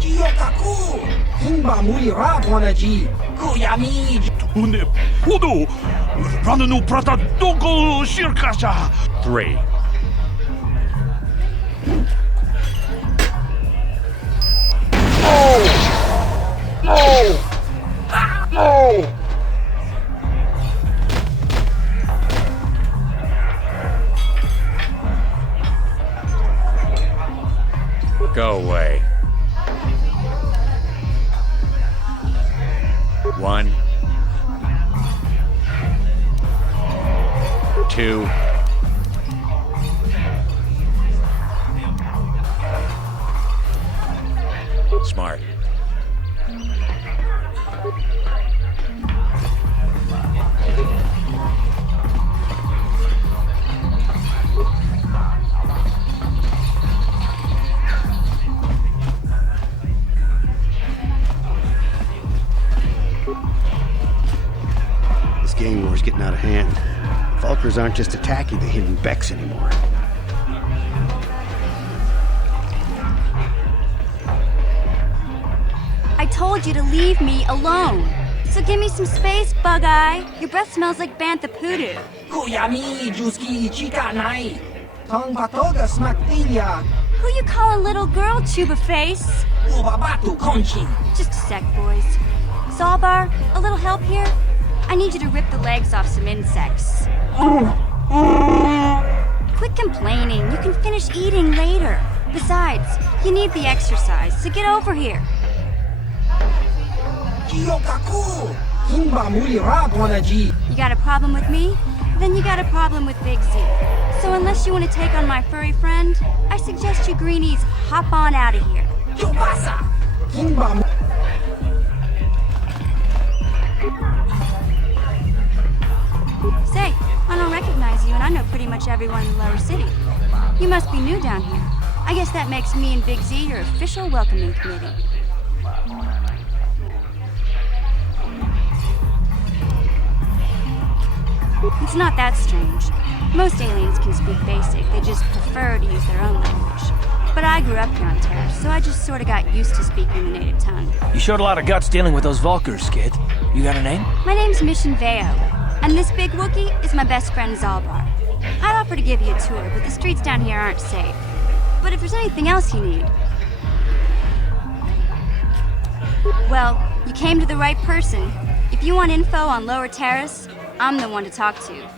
Jiyokaku. Kimba muli rap wanaji. Kuyami. Une pudu. Rananu prata donko shirkasha. Three. No! No! 2. Smart. This gang war's getting out of hand. Vulkars aren't just attacking the hidden Becks anymore. I told you to leave me alone. So give me some space, Bug-Eye. Your breath smells like Bantha Poodoo. Kuyami Juski Chika Nai. Tong Batoga Smaktilia. Who you calling little girl, Chuba Face? Ubabatu Conchi. Just a sec, boys. Zalbar, a little help here? I need you to rip the legs off some insects. Quit complaining. You can finish eating later. Besides, you need the exercise, so get over here. You got a problem with me? Then you got a problem with Big Z. So unless you want to take on my furry friend, I suggest you greenies hop on out of here. Say, I don't recognize you, and I know pretty much everyone in the lower city. You must be new down here. I guess that makes me and Big Z your official welcoming committee. It's not that strange. Most aliens can speak basic, they just prefer to use their own language. But I grew up here on Terra, so I just sort of got used to speaking the native tongue. You showed a lot of guts dealing with those Vulkars, kid. You got a name? My name's Mission Veo, and this big Wookiee is my best friend Zalbar. I'd offer to give you a tour, but the streets down here aren't safe. But if there's anything else you need... Well, you came to the right person. If you want info on Lower Terrace, I'm the one to talk to.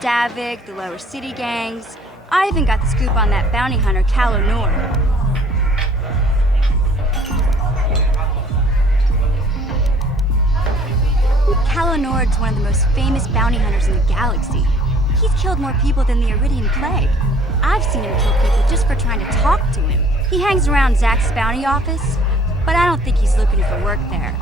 Davik, the Lower City gangs. I even got the scoop on that bounty hunter, Calo Nord. Calo Nord's one of the most famous bounty hunters in the galaxy. He's killed more people than the Iridian Plague. I've seen him kill people just for trying to talk to him. He hangs around Zack's bounty office, but I don't think he's looking for work there.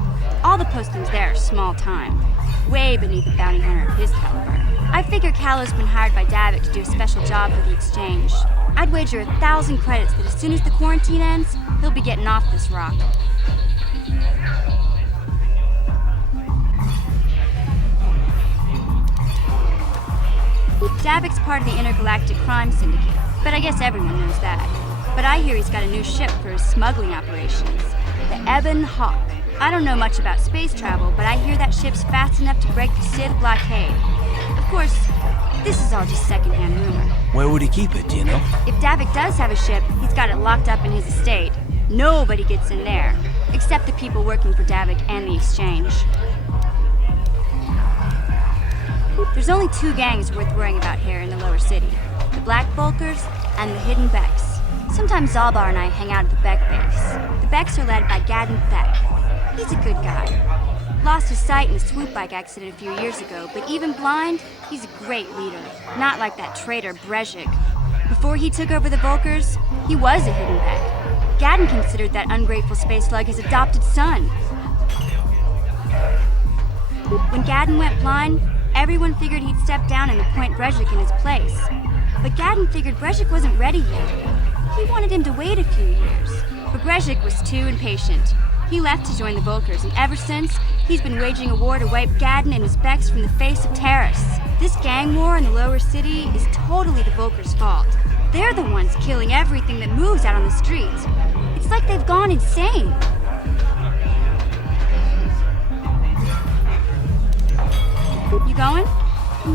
All the postings there are small time. Way beneath a bounty hunter of his caliber. I figure Calo's been hired by Davik to do a special job for the exchange. I'd wager 1,000 credits that as soon as the quarantine ends, he'll be getting off this rock. Davik's part of the Intergalactic Crime Syndicate, but I guess everyone knows that. But I hear he's got a new ship for his smuggling operations, the Ebon Hawk. I don't know much about space travel, but I hear that ship's fast enough to break the Sith blockade. Of course, this is all just secondhand rumor. Where would he keep it, do you know? If Davik does have a ship, he's got it locked up in his estate. Nobody gets in there, except the people working for Davik and the exchange. There's only 2 gangs worth worrying about here in the lower city. The Black Vulkars and the Hidden Becks. Sometimes Zalbar and I hang out at the Beck base. The Becks are led by Gadden Thek. He's a good guy. Lost his sight in a swoop bike accident a few years ago, but even blind, he's a great leader. Not like that traitor Brezhik. Before he took over the Vulkars, he was a Hidden Beck. Gadden considered that ungrateful space slug his adopted son. When Gadden went blind, everyone figured he'd step down and appoint Brezhik in his place. But Gadden figured Brezhik wasn't ready yet. He wanted him to wait a few years. But Brezhik was too impatient. He left to join the Vulkars, and ever since, he's been waging a war to wipe Gadden and his Becks from the face of Terrace. This gang war in the lower city is totally the Vulkars' fault. They're the ones killing everything that moves out on the streets. It's like they've gone insane. You going?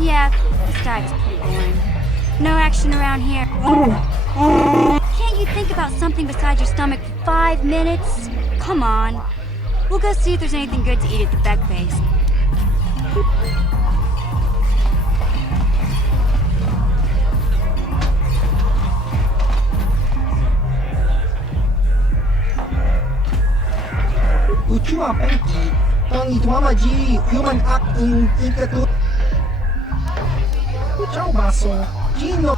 Yeah, this dive's pretty boring. No action around here. Can't you think about something besides your stomach for 5 minutes? Come on. We'll go see if there's anything good to eat at the Beck base. Uchua Penki, Tong Ituamaji, Human Act in Ikatu. Ciao maso. Gino.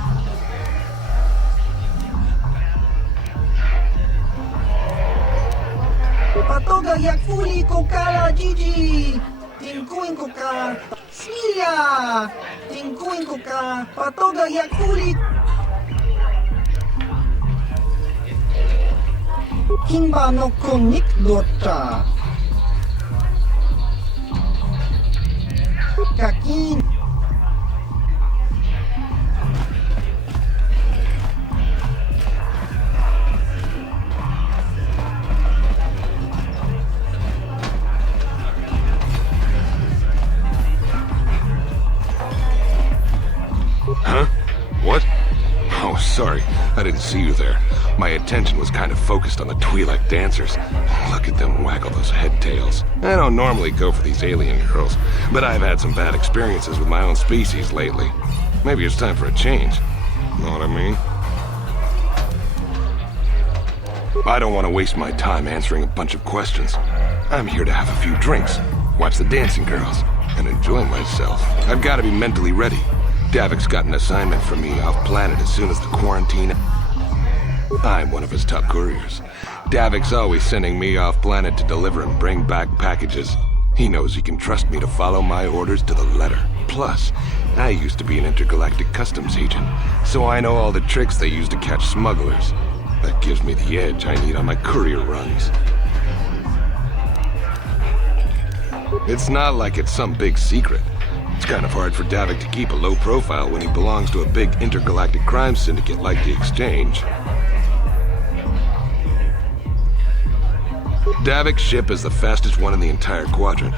Patoga yak fuli kokala Gigi. Tingkuin ko ka. Smilia. Tingkuin ko ka. Patoga yak fuli. Himba no kunik lota. Kakin. Huh? What? Oh, sorry. I didn't see you there. My attention was kind of focused on the Twi'lek dancers. Look at them waggle those head tails. I don't normally go for these alien girls, but I've had some bad experiences with my own species lately. Maybe it's time for a change. Know what I mean? I don't want to waste my time answering a bunch of questions. I'm here to have a few drinks, watch the dancing girls, and enjoy myself. I've got to be mentally ready. Davik's got an assignment for me off-planet as soon as the quarantine... I'm one of his top couriers. Davik's always sending me off-planet to deliver and bring back packages. He knows he can trust me to follow my orders to the letter. Plus, I used to be an intergalactic customs agent, so I know all the tricks they use to catch smugglers. That gives me the edge I need on my courier runs. It's not like it's some big secret. It's kind of hard for Davik to keep a low profile when he belongs to a big intergalactic crime syndicate like the Exchange. Davik's ship is the fastest one in the entire quadrant,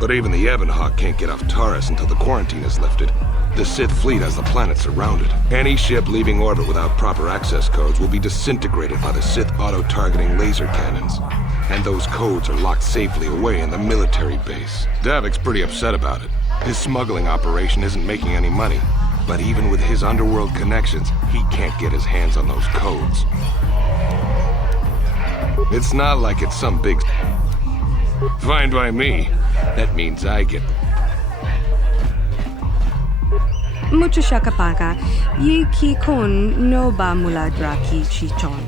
but even the Ebon Hawk can't get off Taurus until the quarantine is lifted. The Sith fleet has the planet surrounded. Any ship leaving orbit without proper access codes will be disintegrated by the Sith auto-targeting laser cannons. And those codes are locked safely away in the military base. Davik's pretty upset about it. His smuggling operation isn't making any money, but even with his underworld connections, he can't get his hands on those codes. It's not like it's some big... Fine by me. That means I get... Mucho shakapaka. Ye ki kon no ba muladra ki chichon.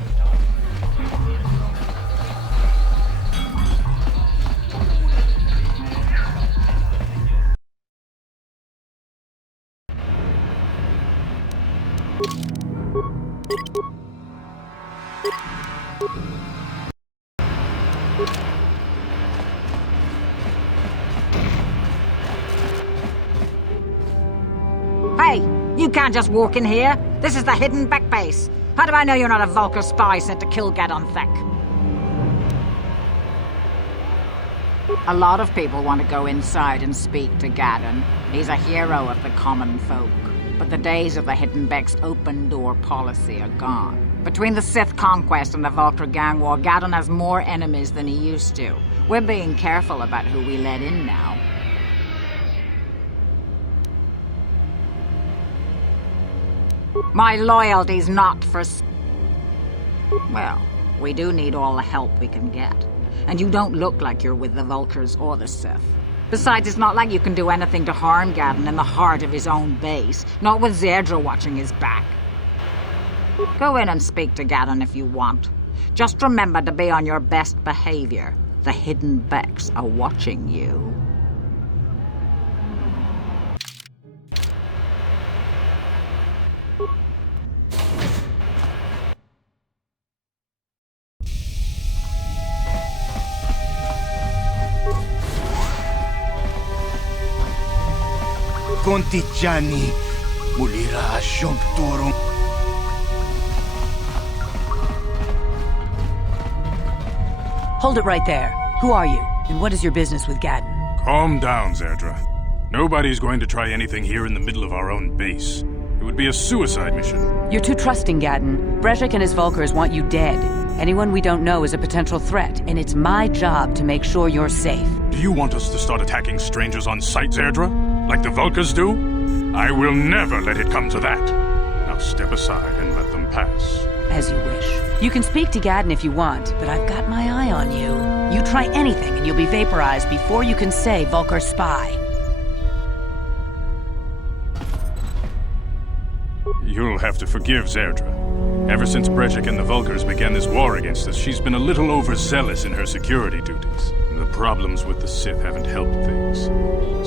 Hey, you can't just walk in here. This is the Hidden Beck base. How do I know you're not a Vulkar spy sent to kill Gadon Thek? A lot of people want to go inside and speak to Gadon. He's a hero of the common folk. But the days of the Hidden Beck's open-door policy are gone. Between the Sith conquest and the Vulkar gang war, Gadon has more enemies than he used to. We're being careful about who we let in now. My loyalty's not for... Well, we do need all the help we can get. And you don't look like you're with the Vulkars or the Sith. Besides, it's not like you can do anything to harm Gadon in the heart of his own base, not with Zerdra watching his back. Go in and speak to Gadon if you want. Just remember to be on your best behavior. The Hidden Becks are watching you. Contigiani, mulira Shomturum. Hold it right there. Who are you, and what is your business with Gadon? Calm down, Zerdra. Nobody's going to try anything here in the middle of our own base. It would be a suicide mission. You're too trusting, Gadon. Brejik and his Vulkars want you dead. Anyone we don't know is a potential threat, and it's my job to make sure you're safe. Do you want us to start attacking strangers on sight, Zerdra? Like the Vulkars do? I will never let it come to that. Now step aside and let them pass. As you wish. You can speak to Gadon if you want, but I've got my eye on you. You try anything and you'll be vaporized before you can say Vulkar spy. You'll have to forgive Zerdra. Ever since Brejik and the Vulkars began this war against us, she's been a little overzealous in her security duties. The problems with the Sith haven't helped things.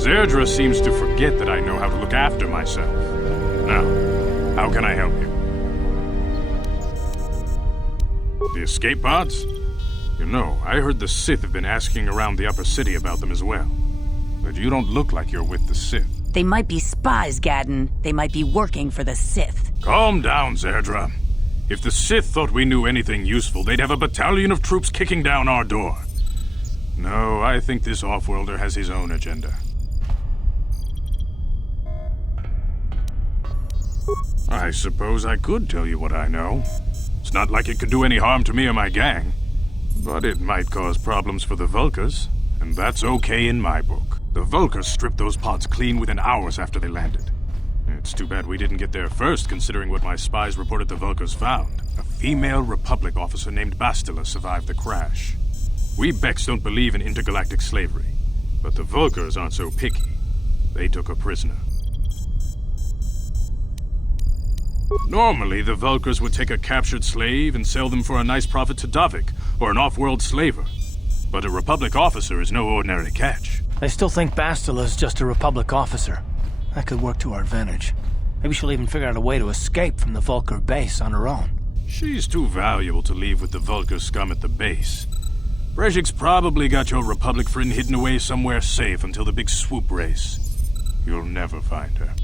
Zerdra seems to forget that I know how to look after myself. Now, how can I help you? The escape pods? You know, I heard the Sith have been asking around the upper city about them as well. But you don't look like you're with the Sith. They might be spies, Gadden. They might be working for the Sith. Calm down, Zerdra. If the Sith thought we knew anything useful, they'd have a battalion of troops kicking down our door. No, I think this off-worlder has his own agenda. I suppose I could tell you what I know. It's not like it could do any harm to me or my gang. But it might cause problems for the Vulkars, and that's okay in my book. The Vulkars stripped those pods clean within hours after they landed. It's too bad we didn't get there first, considering what my spies reported the Vulkars found. A female Republic officer named Bastila survived the crash. We Beks don't believe in intergalactic slavery, but the Vulkars aren't so picky. They took her prisoner. Normally, the Vulkars would take a captured slave and sell them for a nice profit to Davik, or an off-world slaver. But a Republic officer is no ordinary catch. I still think Bastila's just a Republic officer. That could work to our advantage. Maybe she'll even figure out a way to escape from the Vulkar base on her own. She's too valuable to leave with the Vulkar scum at the base. Brejik's probably got your Republic friend hidden away somewhere safe until the big swoop race. You'll never find her.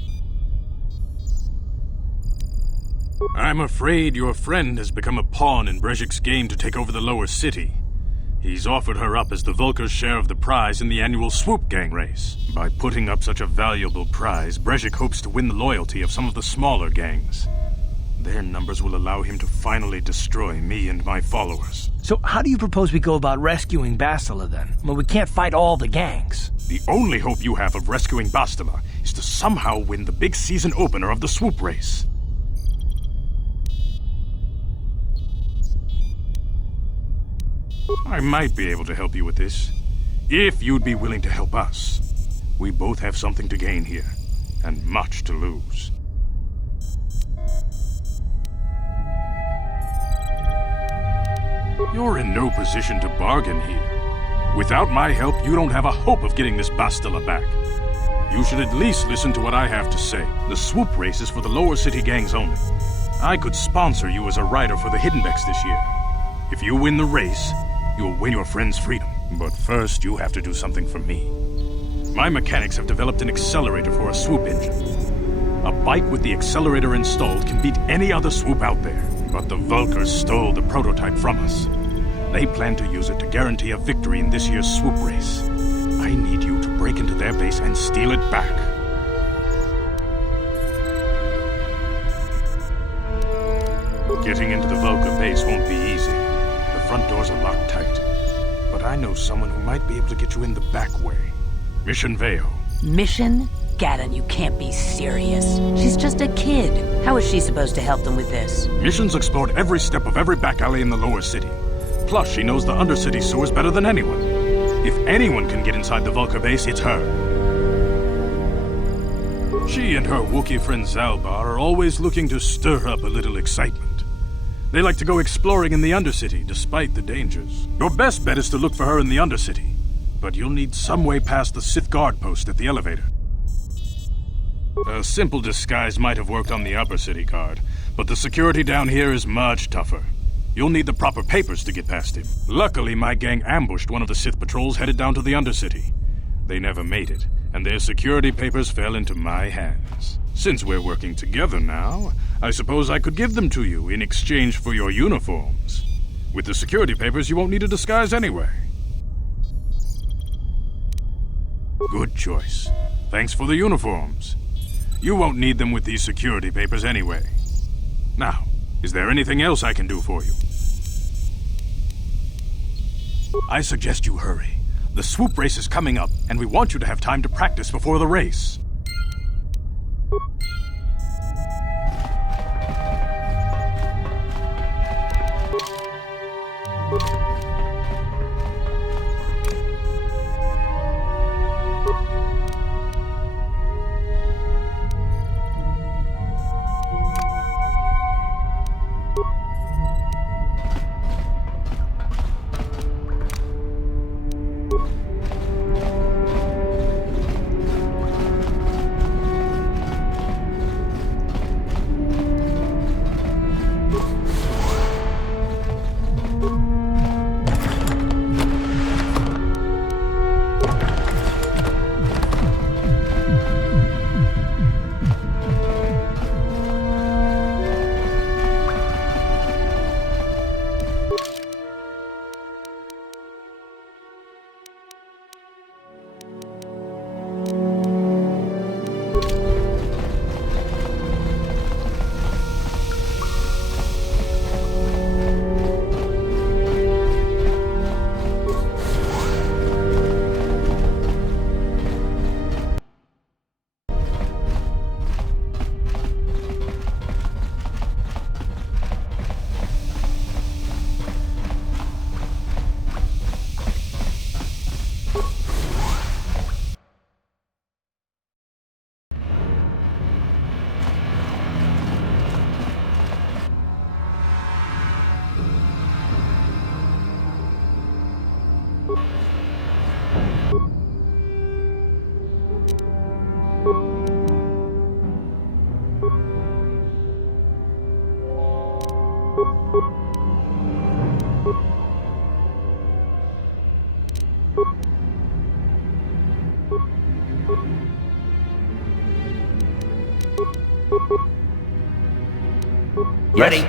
I'm afraid your friend has become a pawn in Brejik's game to take over the lower city. He's offered her up as the Vulkar's share of the prize in the annual Swoop Gang race. By putting up such a valuable prize, Brejik hopes to win the loyalty of some of the smaller gangs. Their numbers will allow him to finally destroy me and my followers. So how do you propose we go about rescuing Bastila then? Well, we can't fight all the gangs. The only hope you have of rescuing Bastila is to somehow win the big season opener of the Swoop race. I might be able to help you with this, if you'd be willing to help us. We both have something to gain here, and much to lose. You're in no position to bargain here. Without my help, you don't have a hope of getting this Bastila back. You should at least listen to what I have to say. The Swoop race is for the lower city gangs only. I could sponsor you as a rider for the Hidden Beks this year. If you win the race, you'll win your friend's freedom. But first, you have to do something for me. My mechanics have developed an accelerator for a swoop engine. A bike with the accelerator installed can beat any other swoop out there. But the Vulkars stole the prototype from us. They plan to use it to guarantee a victory in this year's swoop race. I need you to break into their base and steal it back. Getting into the Vulkar base won't be easy. The front doors are locked tight. But I know someone who might be able to get you in the back way. Mission Veo. Mission? Gadden, you can't be serious. She's just a kid. How is she supposed to help them with this? Mission's explored every step of every back alley in the lower city. Plus, she knows the undercity sewers better than anyone. If anyone can get inside the Vulkar base, it's her. She and her Wookiee friend Zalbar are always looking to stir up a little excitement. They like to go exploring in the Undercity, despite the dangers. Your best bet is to look for her in the Undercity. But you'll need some way past the Sith guard post at the elevator. A simple disguise might have worked on the Upper City guard, but the security down here is much tougher. You'll need the proper papers to get past him. Luckily, my gang ambushed one of the Sith patrols headed down to the Undercity. They never made it, and their security papers fell into my hands. Since we're working together now, I suppose I could give them to you in exchange for your uniforms. With the security papers, you won't need a disguise anyway. Good choice. Thanks for the uniforms. You won't need them with these security papers anyway. Now, is there anything else I can do for you? I suggest you hurry. The swoop race is coming up, and we want you to have time to practice before the race. Ready?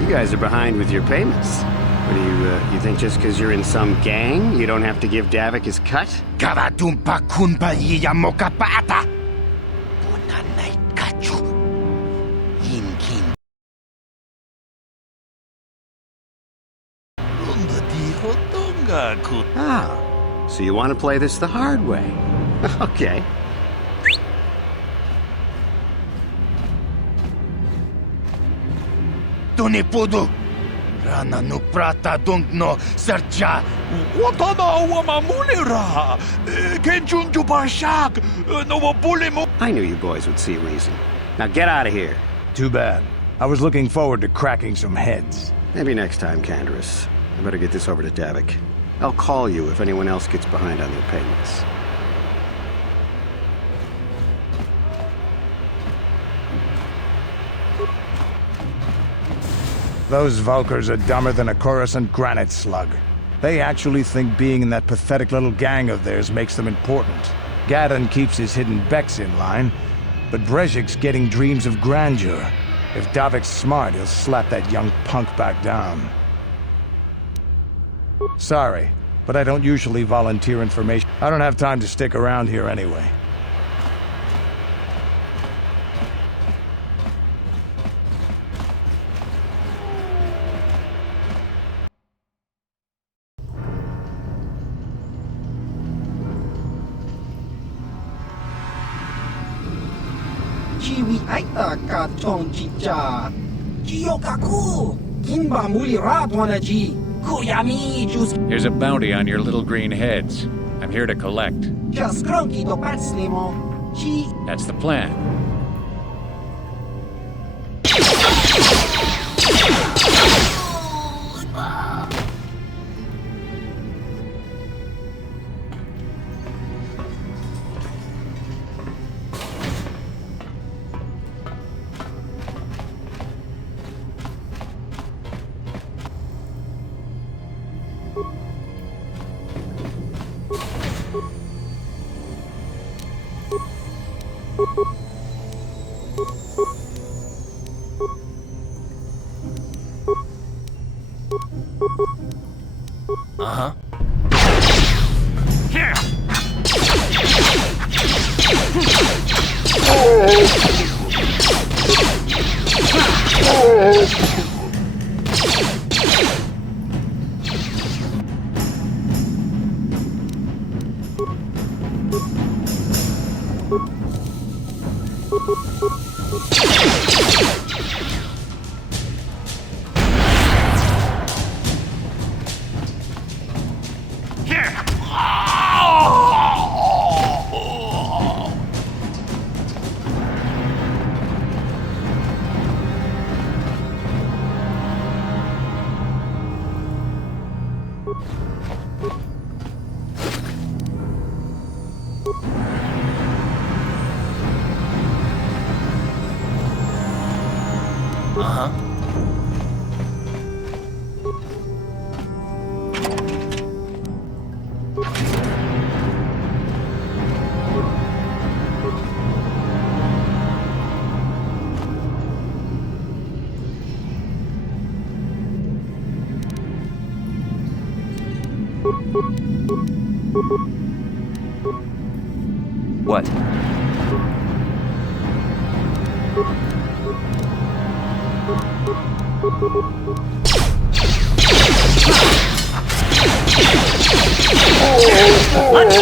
You guys are behind with your payments. What do you think just because you're in some gang, you don't have to give Davik his cut? Kavatumpa kunpa yiyamokapata! Bonanay kachu! Yinkin. Ah, so you want to play this the hard way? Okay. Tunipudu! Rana no prata no sercha! Watana wamamulira! Kenjunju barshak! No wabulimu! I knew you boys would see reason. Now get out of here. Too bad. I was looking forward to cracking some heads. Maybe next time, Canderous. I better get this over to Davik. I'll call you if anyone else gets behind on their payments. Those Vulkars are dumber than a Coruscant granite slug. They actually think being in that pathetic little gang of theirs makes them important. Gadon keeps his hidden Becks in line, but Brejik's getting dreams of grandeur. If Davik's smart, he'll slap that young punk back down. Sorry, but I don't usually volunteer information. I don't have time to stick around here anyway. Chiwi aita ka chong chicha. Kiyokaku! Kimba muli ratwanaji. Kuyami jus. Here's a bounty on your little green heads. I'm here to collect. Just grunky do patslimo. Chi. That's the plan. Uh-huh. Here! Uh-huh. What? Let's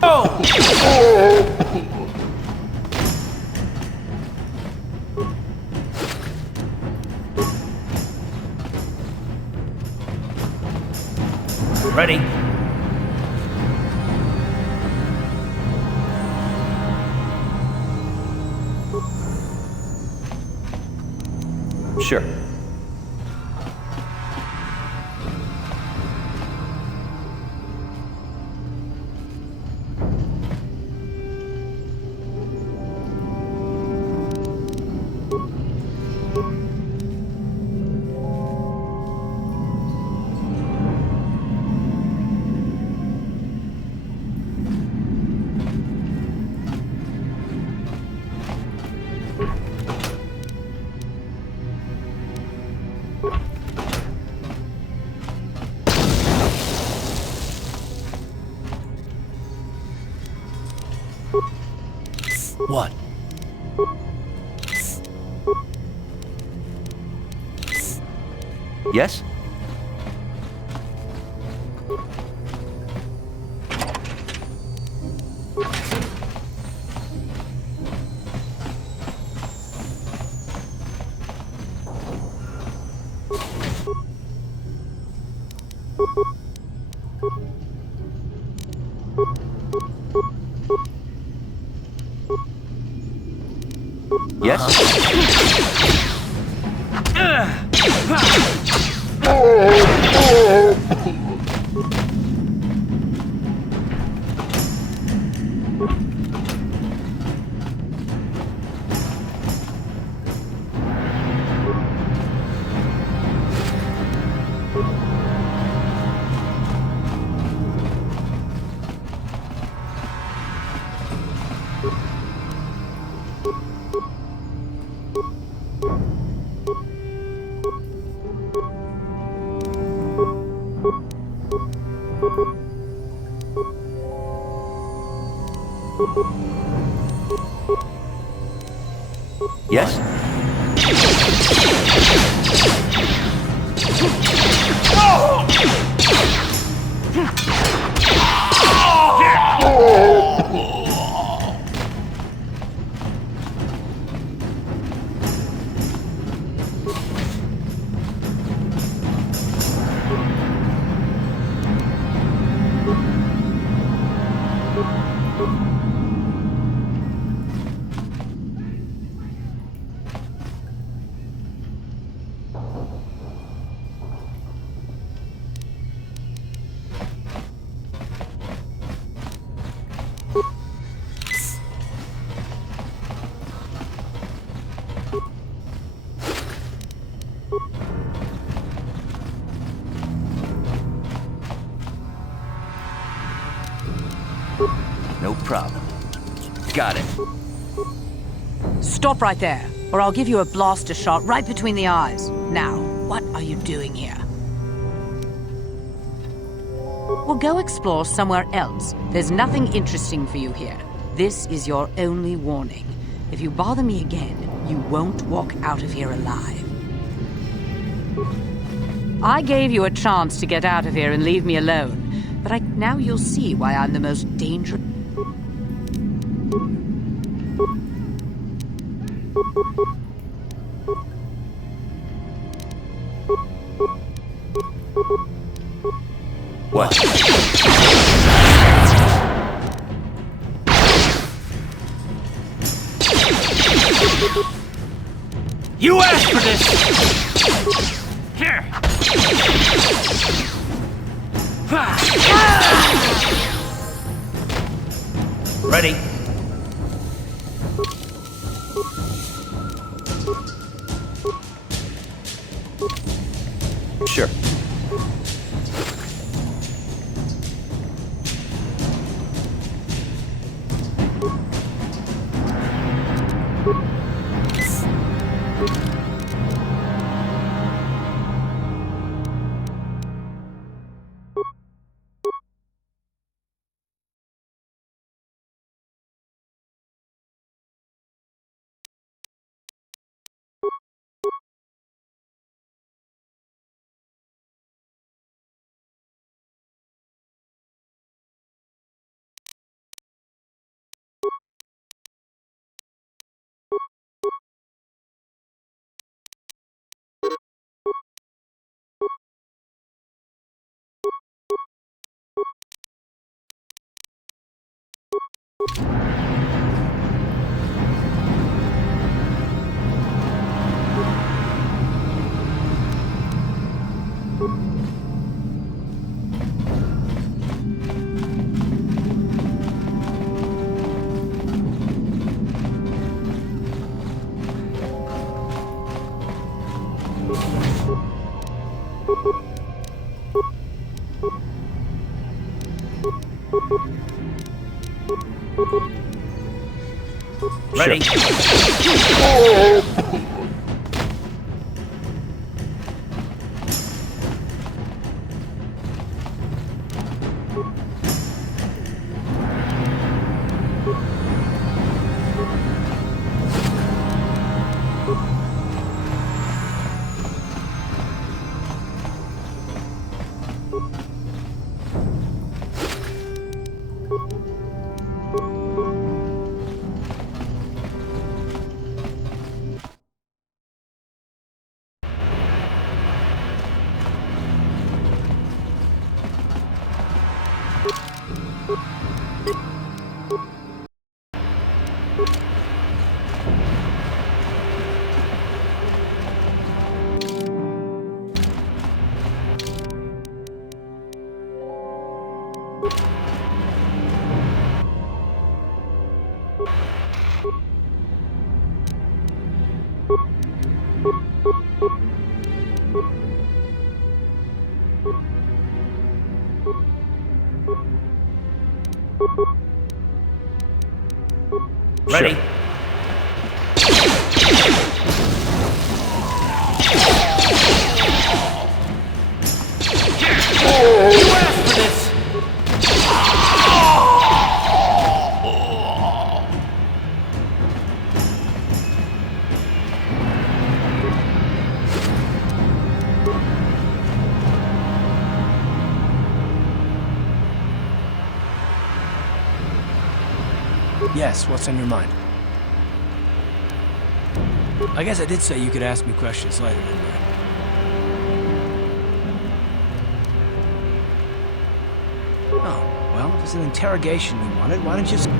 go! Ready? Sure. What? Yes? Yes? No problem. Got it. Stop right there, or I'll give you a blaster shot right between the eyes. Now, what are you doing here? Well, go explore somewhere else. There's nothing interesting for you here. This is your only warning. If you bother me again, you won't walk out of here alive. I gave you a chance to get out of here and leave me alone, but now you'll see why I'm the most dangerous. What? You asked for this! Here! Ready? Sure. Ready? Ready? You asked for this! Yes, what's on your mind? I guess I did say you could ask me questions later, didn't I? Oh, well, if it's an interrogation you wanted, why don't you just...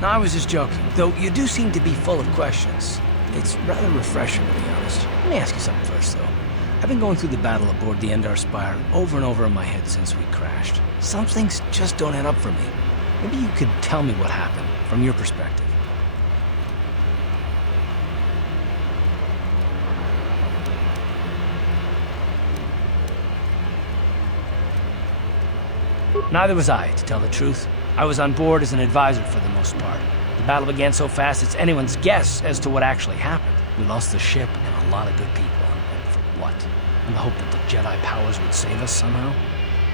No, I was just joking. Though you do seem to be full of questions. It's rather refreshing, to be honest. Let me ask you something first, though. I've been going through the battle aboard the Endar Spire over and over in my head since we crashed. Some things just don't add up for me. Maybe you could tell me what happened, from your perspective. Neither was I, to tell the truth. I was on board as an advisor for the most part. The battle began so fast it's anyone's guess as to what actually happened. We lost the ship and a lot of good people. And for what? In the hope that the Jedi powers would save us somehow?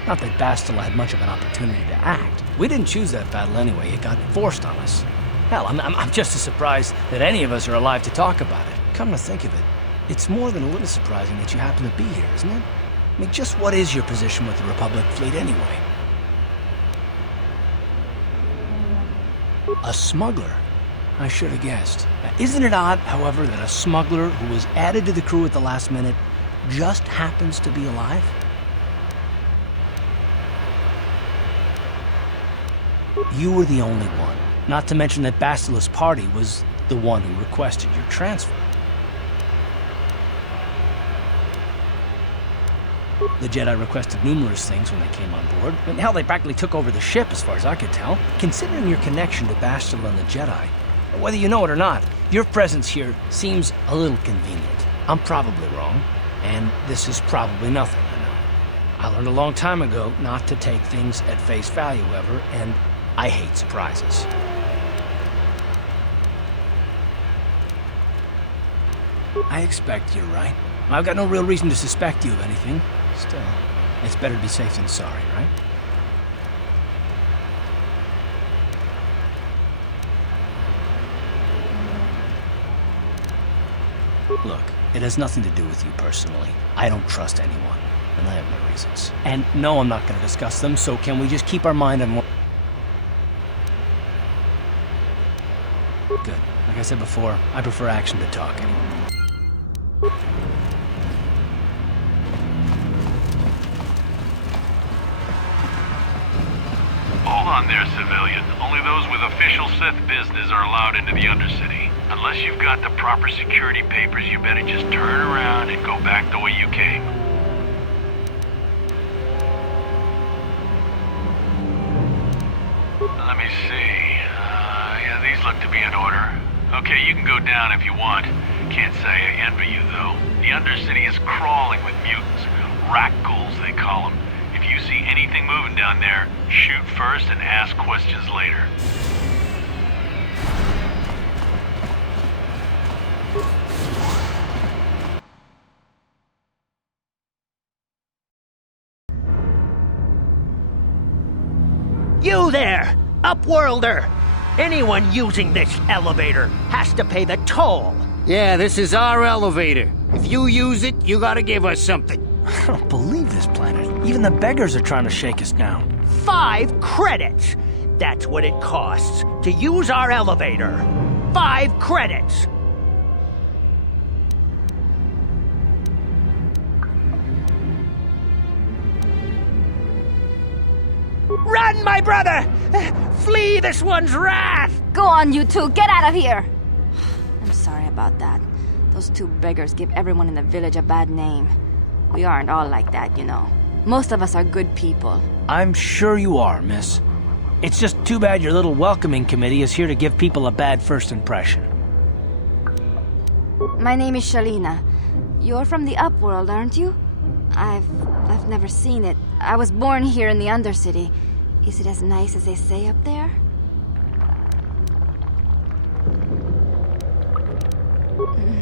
Not that Bastila had much of an opportunity to act. We didn't choose that battle anyway. It got forced on us. Hell, I'm just as surprised that any of us are alive to talk about it. Come to think of it, it's more than a little surprising that you happen to be here, isn't it? I mean, just what is your position with the Republic fleet anyway? A smuggler? I should have guessed. Now, isn't it odd, however, that a smuggler who was added to the crew at the last minute just happens to be alive? You were the only one. Not to mention that Bastila's party was the one who requested your transfer. The Jedi requested numerous things when they came on board. And hell, they practically took over the ship, as far as I could tell. Considering your connection to Bastila and the Jedi, whether you know it or not, your presence here seems a little convenient. I'm probably wrong, and this is probably nothing, I know. I learned a long time ago not to take things at face value ever, and I hate surprises. I expect you're right. I've got no real reason to suspect you of anything. Still, it's better to be safe than sorry, right? Look, it has nothing to do with you personally. I don't trust anyone, and I have my reasons. And no, I'm not going to discuss them, so can we just keep our mind on what... Good. Like I said before, I prefer action to talking. on there, civilian. Only those with official Sith business are allowed into the Undercity. Unless you've got the proper security papers, you better just turn around and go back the way you came. Let me see. Yeah, these look to be in order. Okay, you can go down if you want. Can't say I envy you, though. The Undercity is crawling with mutants. Rat ghouls, they call them. If you see anything moving down there, shoot first and ask questions later. You there, Upworlder! Anyone using this elevator has to pay the toll. Yeah, this is our elevator. If you use it, you gotta give us something. I don't believe this planet. Even the beggars are trying to shake us down. 5 credits! That's what it costs to use our elevator. 5 credits! Run, my brother! Flee this one's wrath! Go on, you two, get out of here! I'm sorry about that. Those 2 beggars give everyone in the village a bad name. We aren't all like that, you know. Most of us are good people. I'm sure you are, miss. It's just too bad your little welcoming committee is here to give people a bad first impression. My name is Shalina. You're from the Upworld, aren't you? I've never seen it. I was born here in the Undercity. Is it as nice as they say up there?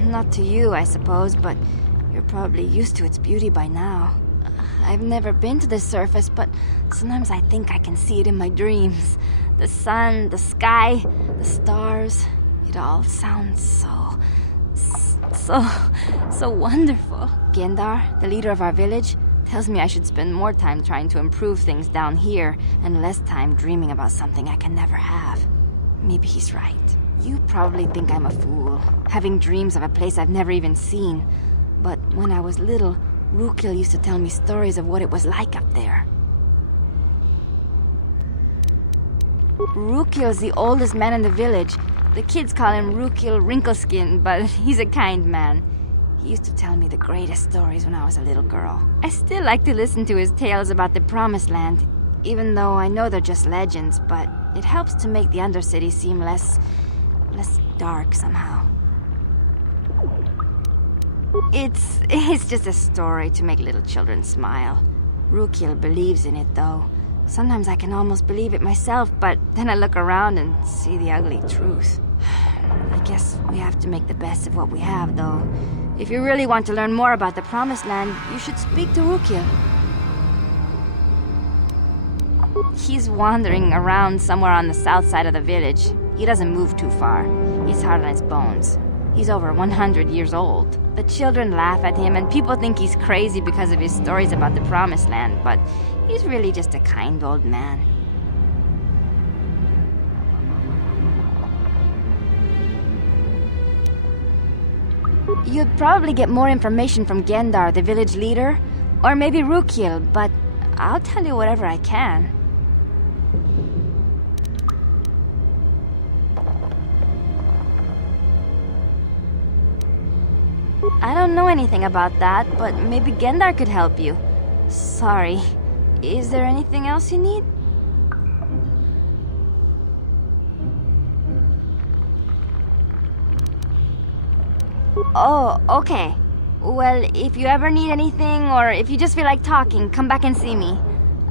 Not to you, I suppose, but you're probably used to its beauty by now. I've never been to the surface, but sometimes I think I can see it in my dreams. The sun, the sky, the stars. It all sounds so wonderful. Gendar, the leader of our village, tells me I should spend more time trying to improve things down here and less time dreaming about something I can never have. Maybe he's right. You probably think I'm a fool, having dreams of a place I've never even seen. But when I was little, Rukil used to tell me stories of what it was like up there. Rukil's the oldest man in the village. The kids call him Rukil Wrinkleskin, but he's a kind man. He used to tell me the greatest stories when I was a little girl. I still like to listen to his tales about the Promised Land, even though I know they're just legends, but it helps to make the Undercity seem less dark somehow. It's just a story to make little children smile. Rukil believes in it, though. Sometimes I can almost believe it myself, but then I look around and see the ugly truth. I guess we have to make the best of what we have, though. If you really want to learn more about the Promised Land, you should speak to Rukil. He's wandering around somewhere on the south side of the village. He doesn't move too far. He's hard on his bones. He's over 100 years old. The children laugh at him, and people think he's crazy because of his stories about the Promised Land, but he's really just a kind old man. You'd probably get more information from Gendar, the village leader, or maybe Rukil, but I'll tell you whatever I can. I don't know anything about that, but maybe Gendar could help you. Sorry. Is there anything else you need? Oh, okay. Well, if you ever need anything, or if you just feel like talking, come back and see me.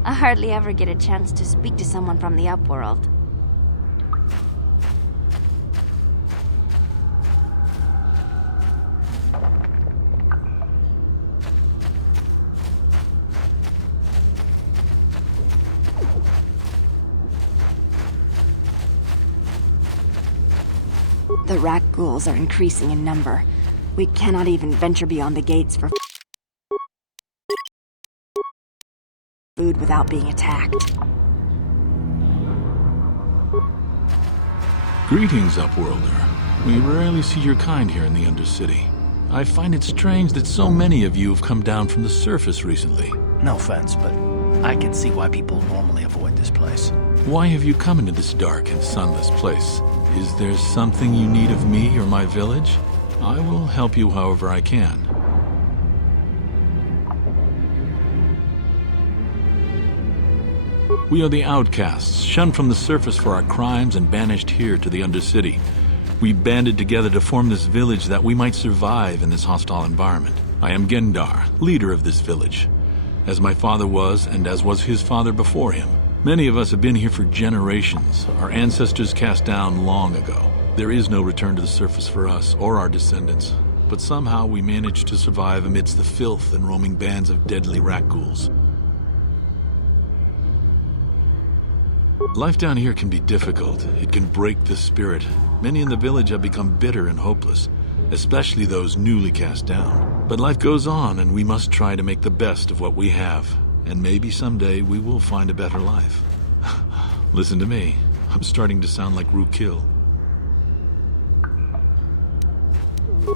I hardly ever get a chance to speak to someone from the Upworld. The rat ghouls are increasing in number. We cannot even venture beyond the gates for food without being attacked. Greetings, Upworlder. We rarely see your kind here in the Undercity. I find it strange that so many of you have come down from the surface recently. No offense, but I can see why people normally avoid this place. Why have you come into this dark and sunless place? Is there something you need of me or my village? I will help you however I can. We are the outcasts, shunned from the surface for our crimes and banished here to the Undercity. We banded together to form this village that we might survive in this hostile environment. I am Gendar, leader of this village, as my father was and as was his father before him. Many of us have been here for generations, our ancestors cast down long ago. There is no return to the surface for us or our descendants, but somehow we managed to survive amidst the filth and roaming bands of deadly rat-ghouls. Life down here can be difficult. It can break the spirit. Many in the village have become bitter and hopeless, especially those newly cast down. But life goes on, and we must try to make the best of what we have. And maybe someday we will find a better life. Listen to me. I'm starting to sound like Rukil.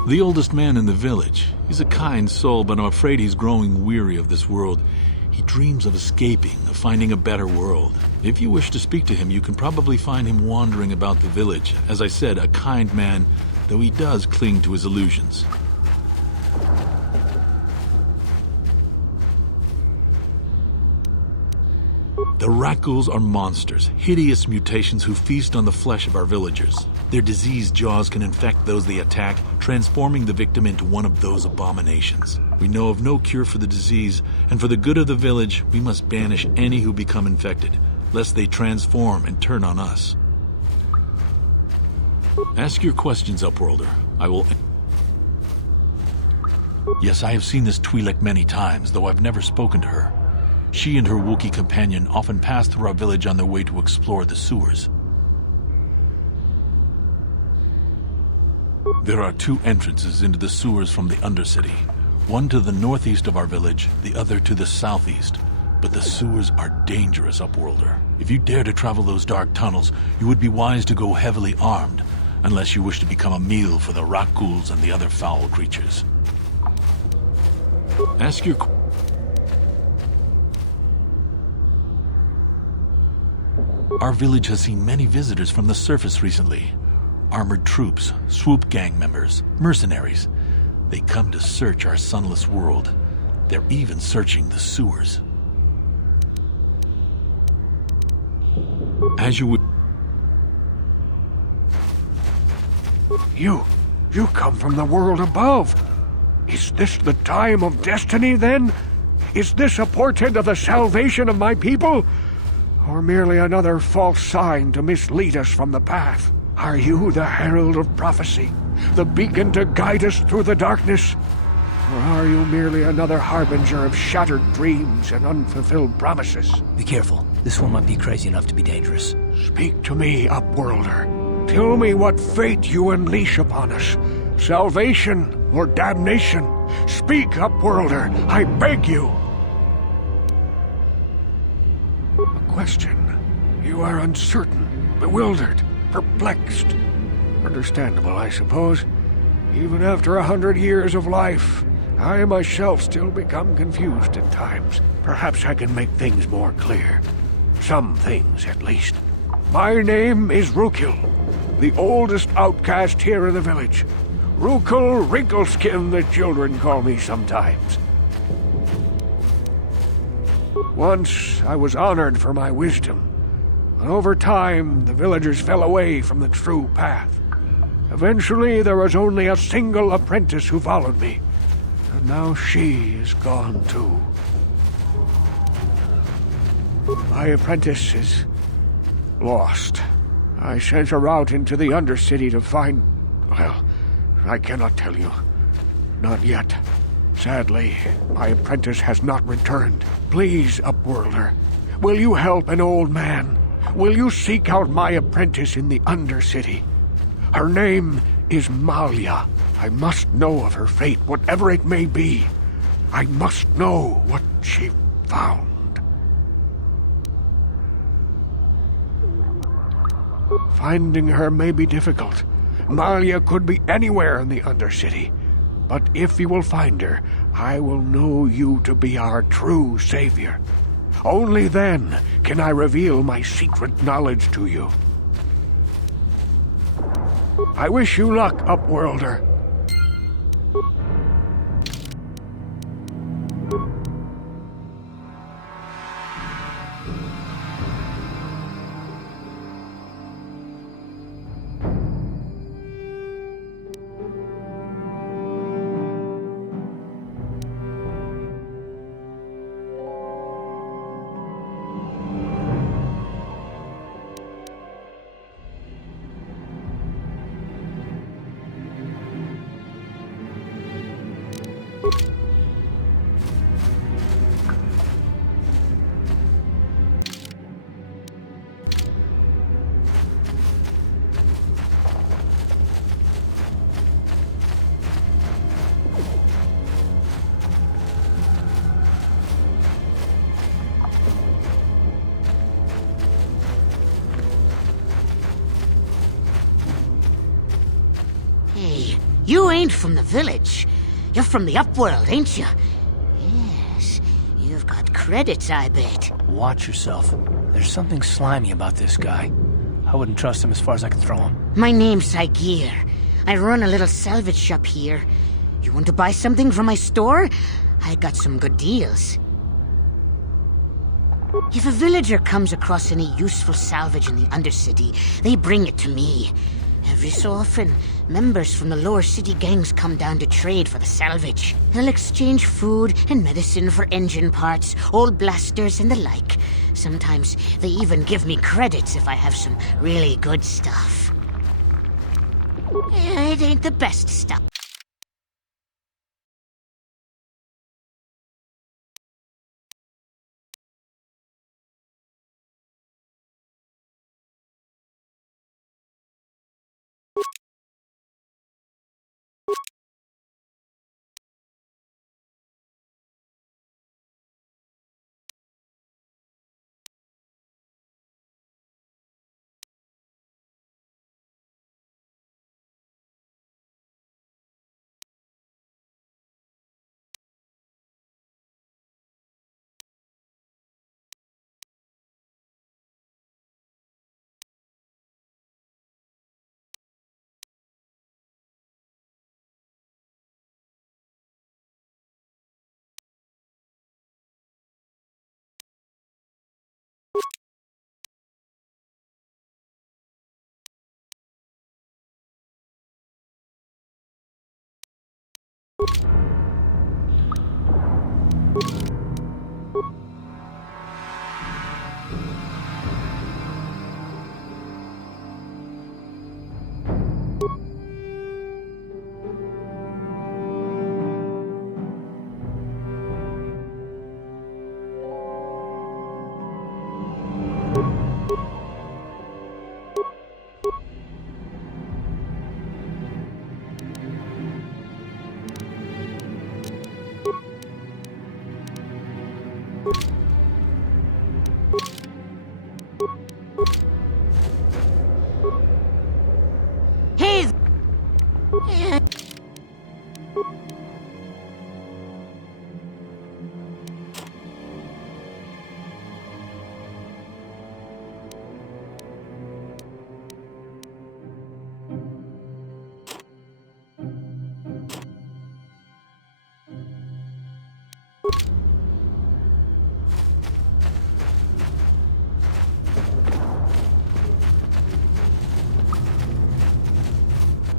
The oldest man in the village. He's a kind soul, but I'm afraid he's growing weary of this world. He dreams of escaping, of finding a better world. If you wish to speak to him, you can probably find him wandering about the village. As I said, a kind man, though he does cling to his illusions. The rat-ghouls are monsters, hideous mutations who feast on the flesh of our villagers. Their diseased jaws can infect those they attack, transforming the victim into one of those abominations. We know of no cure for the disease, and for the good of the village, we must banish any who become infected, lest they transform and turn on us. Ask your questions, Upworlder. I will... Yes, I have seen this Twi'lek many times, though I've never spoken to her. She and her Wookiee companion often pass through our village on their way to explore the sewers. There are two entrances into the sewers from the Undercity. One to the northeast of our village, the other to the southeast. But the sewers are dangerous, Upworlder. If you dare to travel those dark tunnels, you would be wise to go heavily armed, unless you wish to become a meal for the rat-ghouls and the other foul creatures. Ask your... Our village has seen many visitors from the surface recently. Armored troops, swoop gang members, mercenaries. They come to search our sunless world. They're even searching the sewers. As you would... You come from the world above. Is this the time of destiny, then? Is this a portent of the salvation of my people? Or merely another false sign to mislead us from the path? Are you the herald of prophecy, the beacon to guide us through the darkness? Or are you merely another harbinger of shattered dreams and unfulfilled promises? Be careful. This one might be crazy enough to be dangerous. Speak to me, Upworlder. Tell me what fate you unleash upon us. Salvation or damnation? Speak, Upworlder, I beg you. A question. You are uncertain, bewildered, perplexed. Understandable, I suppose. Even after 100 years of life, I myself still become confused at times. Perhaps I can make things more clear. Some things, at least. My name is Rukil, the oldest outcast here in the village. Rukil Wrinkleskin, the children call me sometimes. Once, I was honored for my wisdom, but over time, the villagers fell away from the true path. Eventually, there was only a single apprentice who followed me, and now she is gone too. My apprentice is lost. I sent her out into the Undercity to find... well, I cannot tell you. Not yet. Sadly, my apprentice has not returned. Please, Upworlder, will you help an old man? Will you seek out my apprentice in the Undercity? Her name is Malia. I must know of her fate, whatever it may be. I must know what she found. Finding her may be difficult. Malia could be anywhere in the Undercity. But if you will find her, I will know you to be our true savior. Only then can I reveal my secret knowledge to you. I wish you luck, Upworlder. Hey, you ain't from the village. You're from the Upworld, ain't you? Yes, you've got credits, I bet. Watch yourself. There's something slimy about this guy. I wouldn't trust him as far as I could throw him. My name's Saigir. I run a little salvage shop here. You want to buy something from my store? I got some good deals. If a villager comes across any useful salvage in the Undercity, they bring it to me. Every so often, members from the lower city gangs come down to trade for the salvage. They'll exchange food and medicine for engine parts, old blasters, and the like. Sometimes they even give me credits if I have some really good stuff. It ain't the best stuff.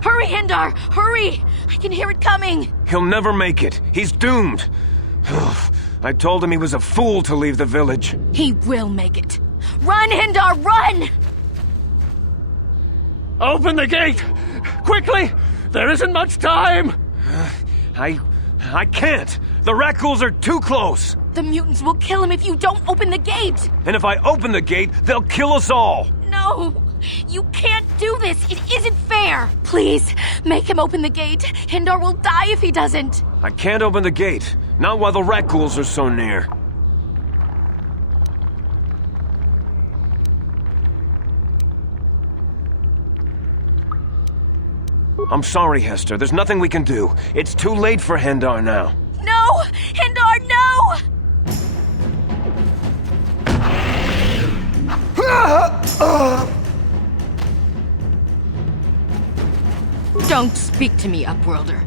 Hurry, Hindar! Hurry! I can hear it coming! He'll never make it. He's doomed. I told him he was a fool to leave the village. He will make it. Run, Hindar, run! Open the gate! Quickly! There isn't much time! I can't! The Rakghouls are too close! The mutants will kill him if you don't open the gate! And if I open the gate, they'll kill us all! No! You can't do this! It isn't fair! Please, make him open the gate. Hindar will die if he doesn't. I can't open the gate. Not while the Rakghouls are so near. I'm sorry, Hester. There's nothing we can do. It's too late for Hindar now. No! Hindar, no! Don't speak to me, Upworlder.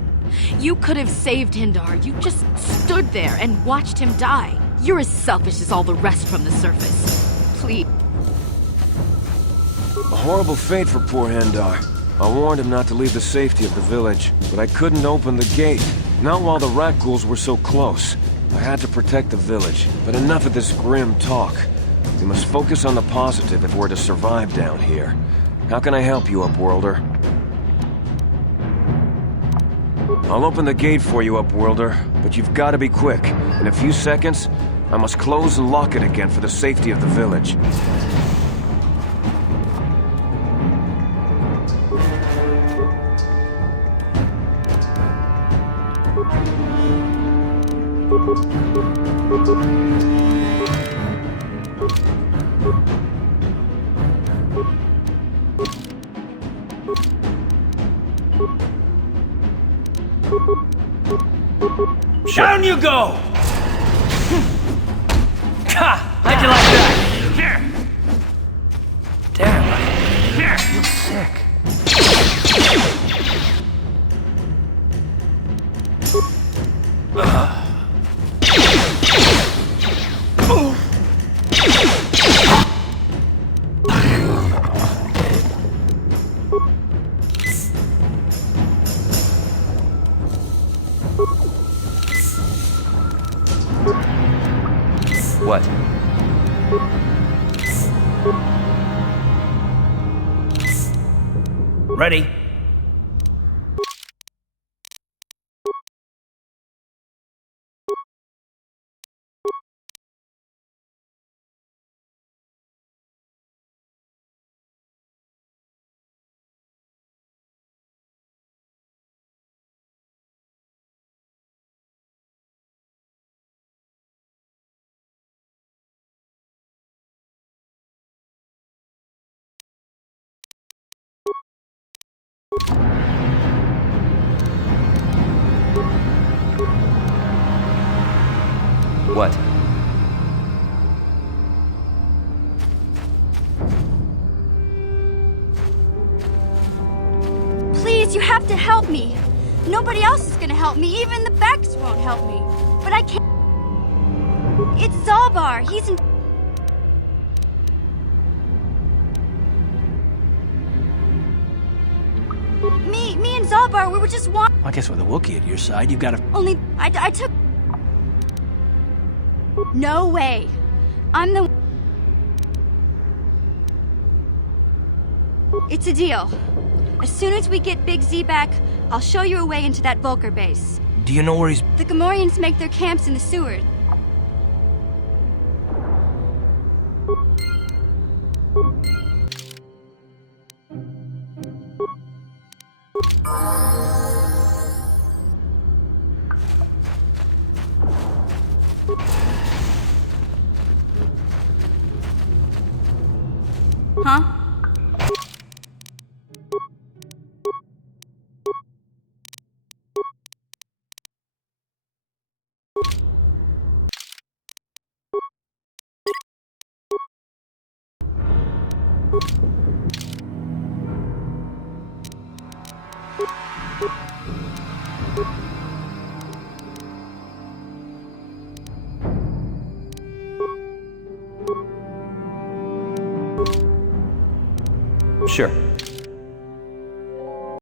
You could have saved Hindar. You just stood there and watched him die. You're as selfish as all the rest from the surface. Please. A horrible fate for poor Hindar. I warned him not to leave the safety of the village, but I couldn't open the gate. Not while the rat ghouls were so close. I had to protect the village, but enough of this grim talk. We must focus on the positive if we're to survive down here. How can I help you, Upworlder? I'll open the gate for you, Upworlder, but you've got to be quick. In a few seconds, I must close and lock it again for the safety of the village. Down you go! Ha! How'd you like that? Damn, you're sick. What? Ready? What? Please, you have to help me. Nobody else is gonna help me. Even the Becks won't help me. But I can't. It's Zalbar. He's in. Me and Zalbar, we were just I guess with a Wookiee at your side, you've got to... Only, I took... No way. I'm the... It's a deal. As soon as we get Big Z back, I'll show you a way into that Vulcar base. Do you know where he's... The Gamorreans make their camps in the sewer. Huh? Sure.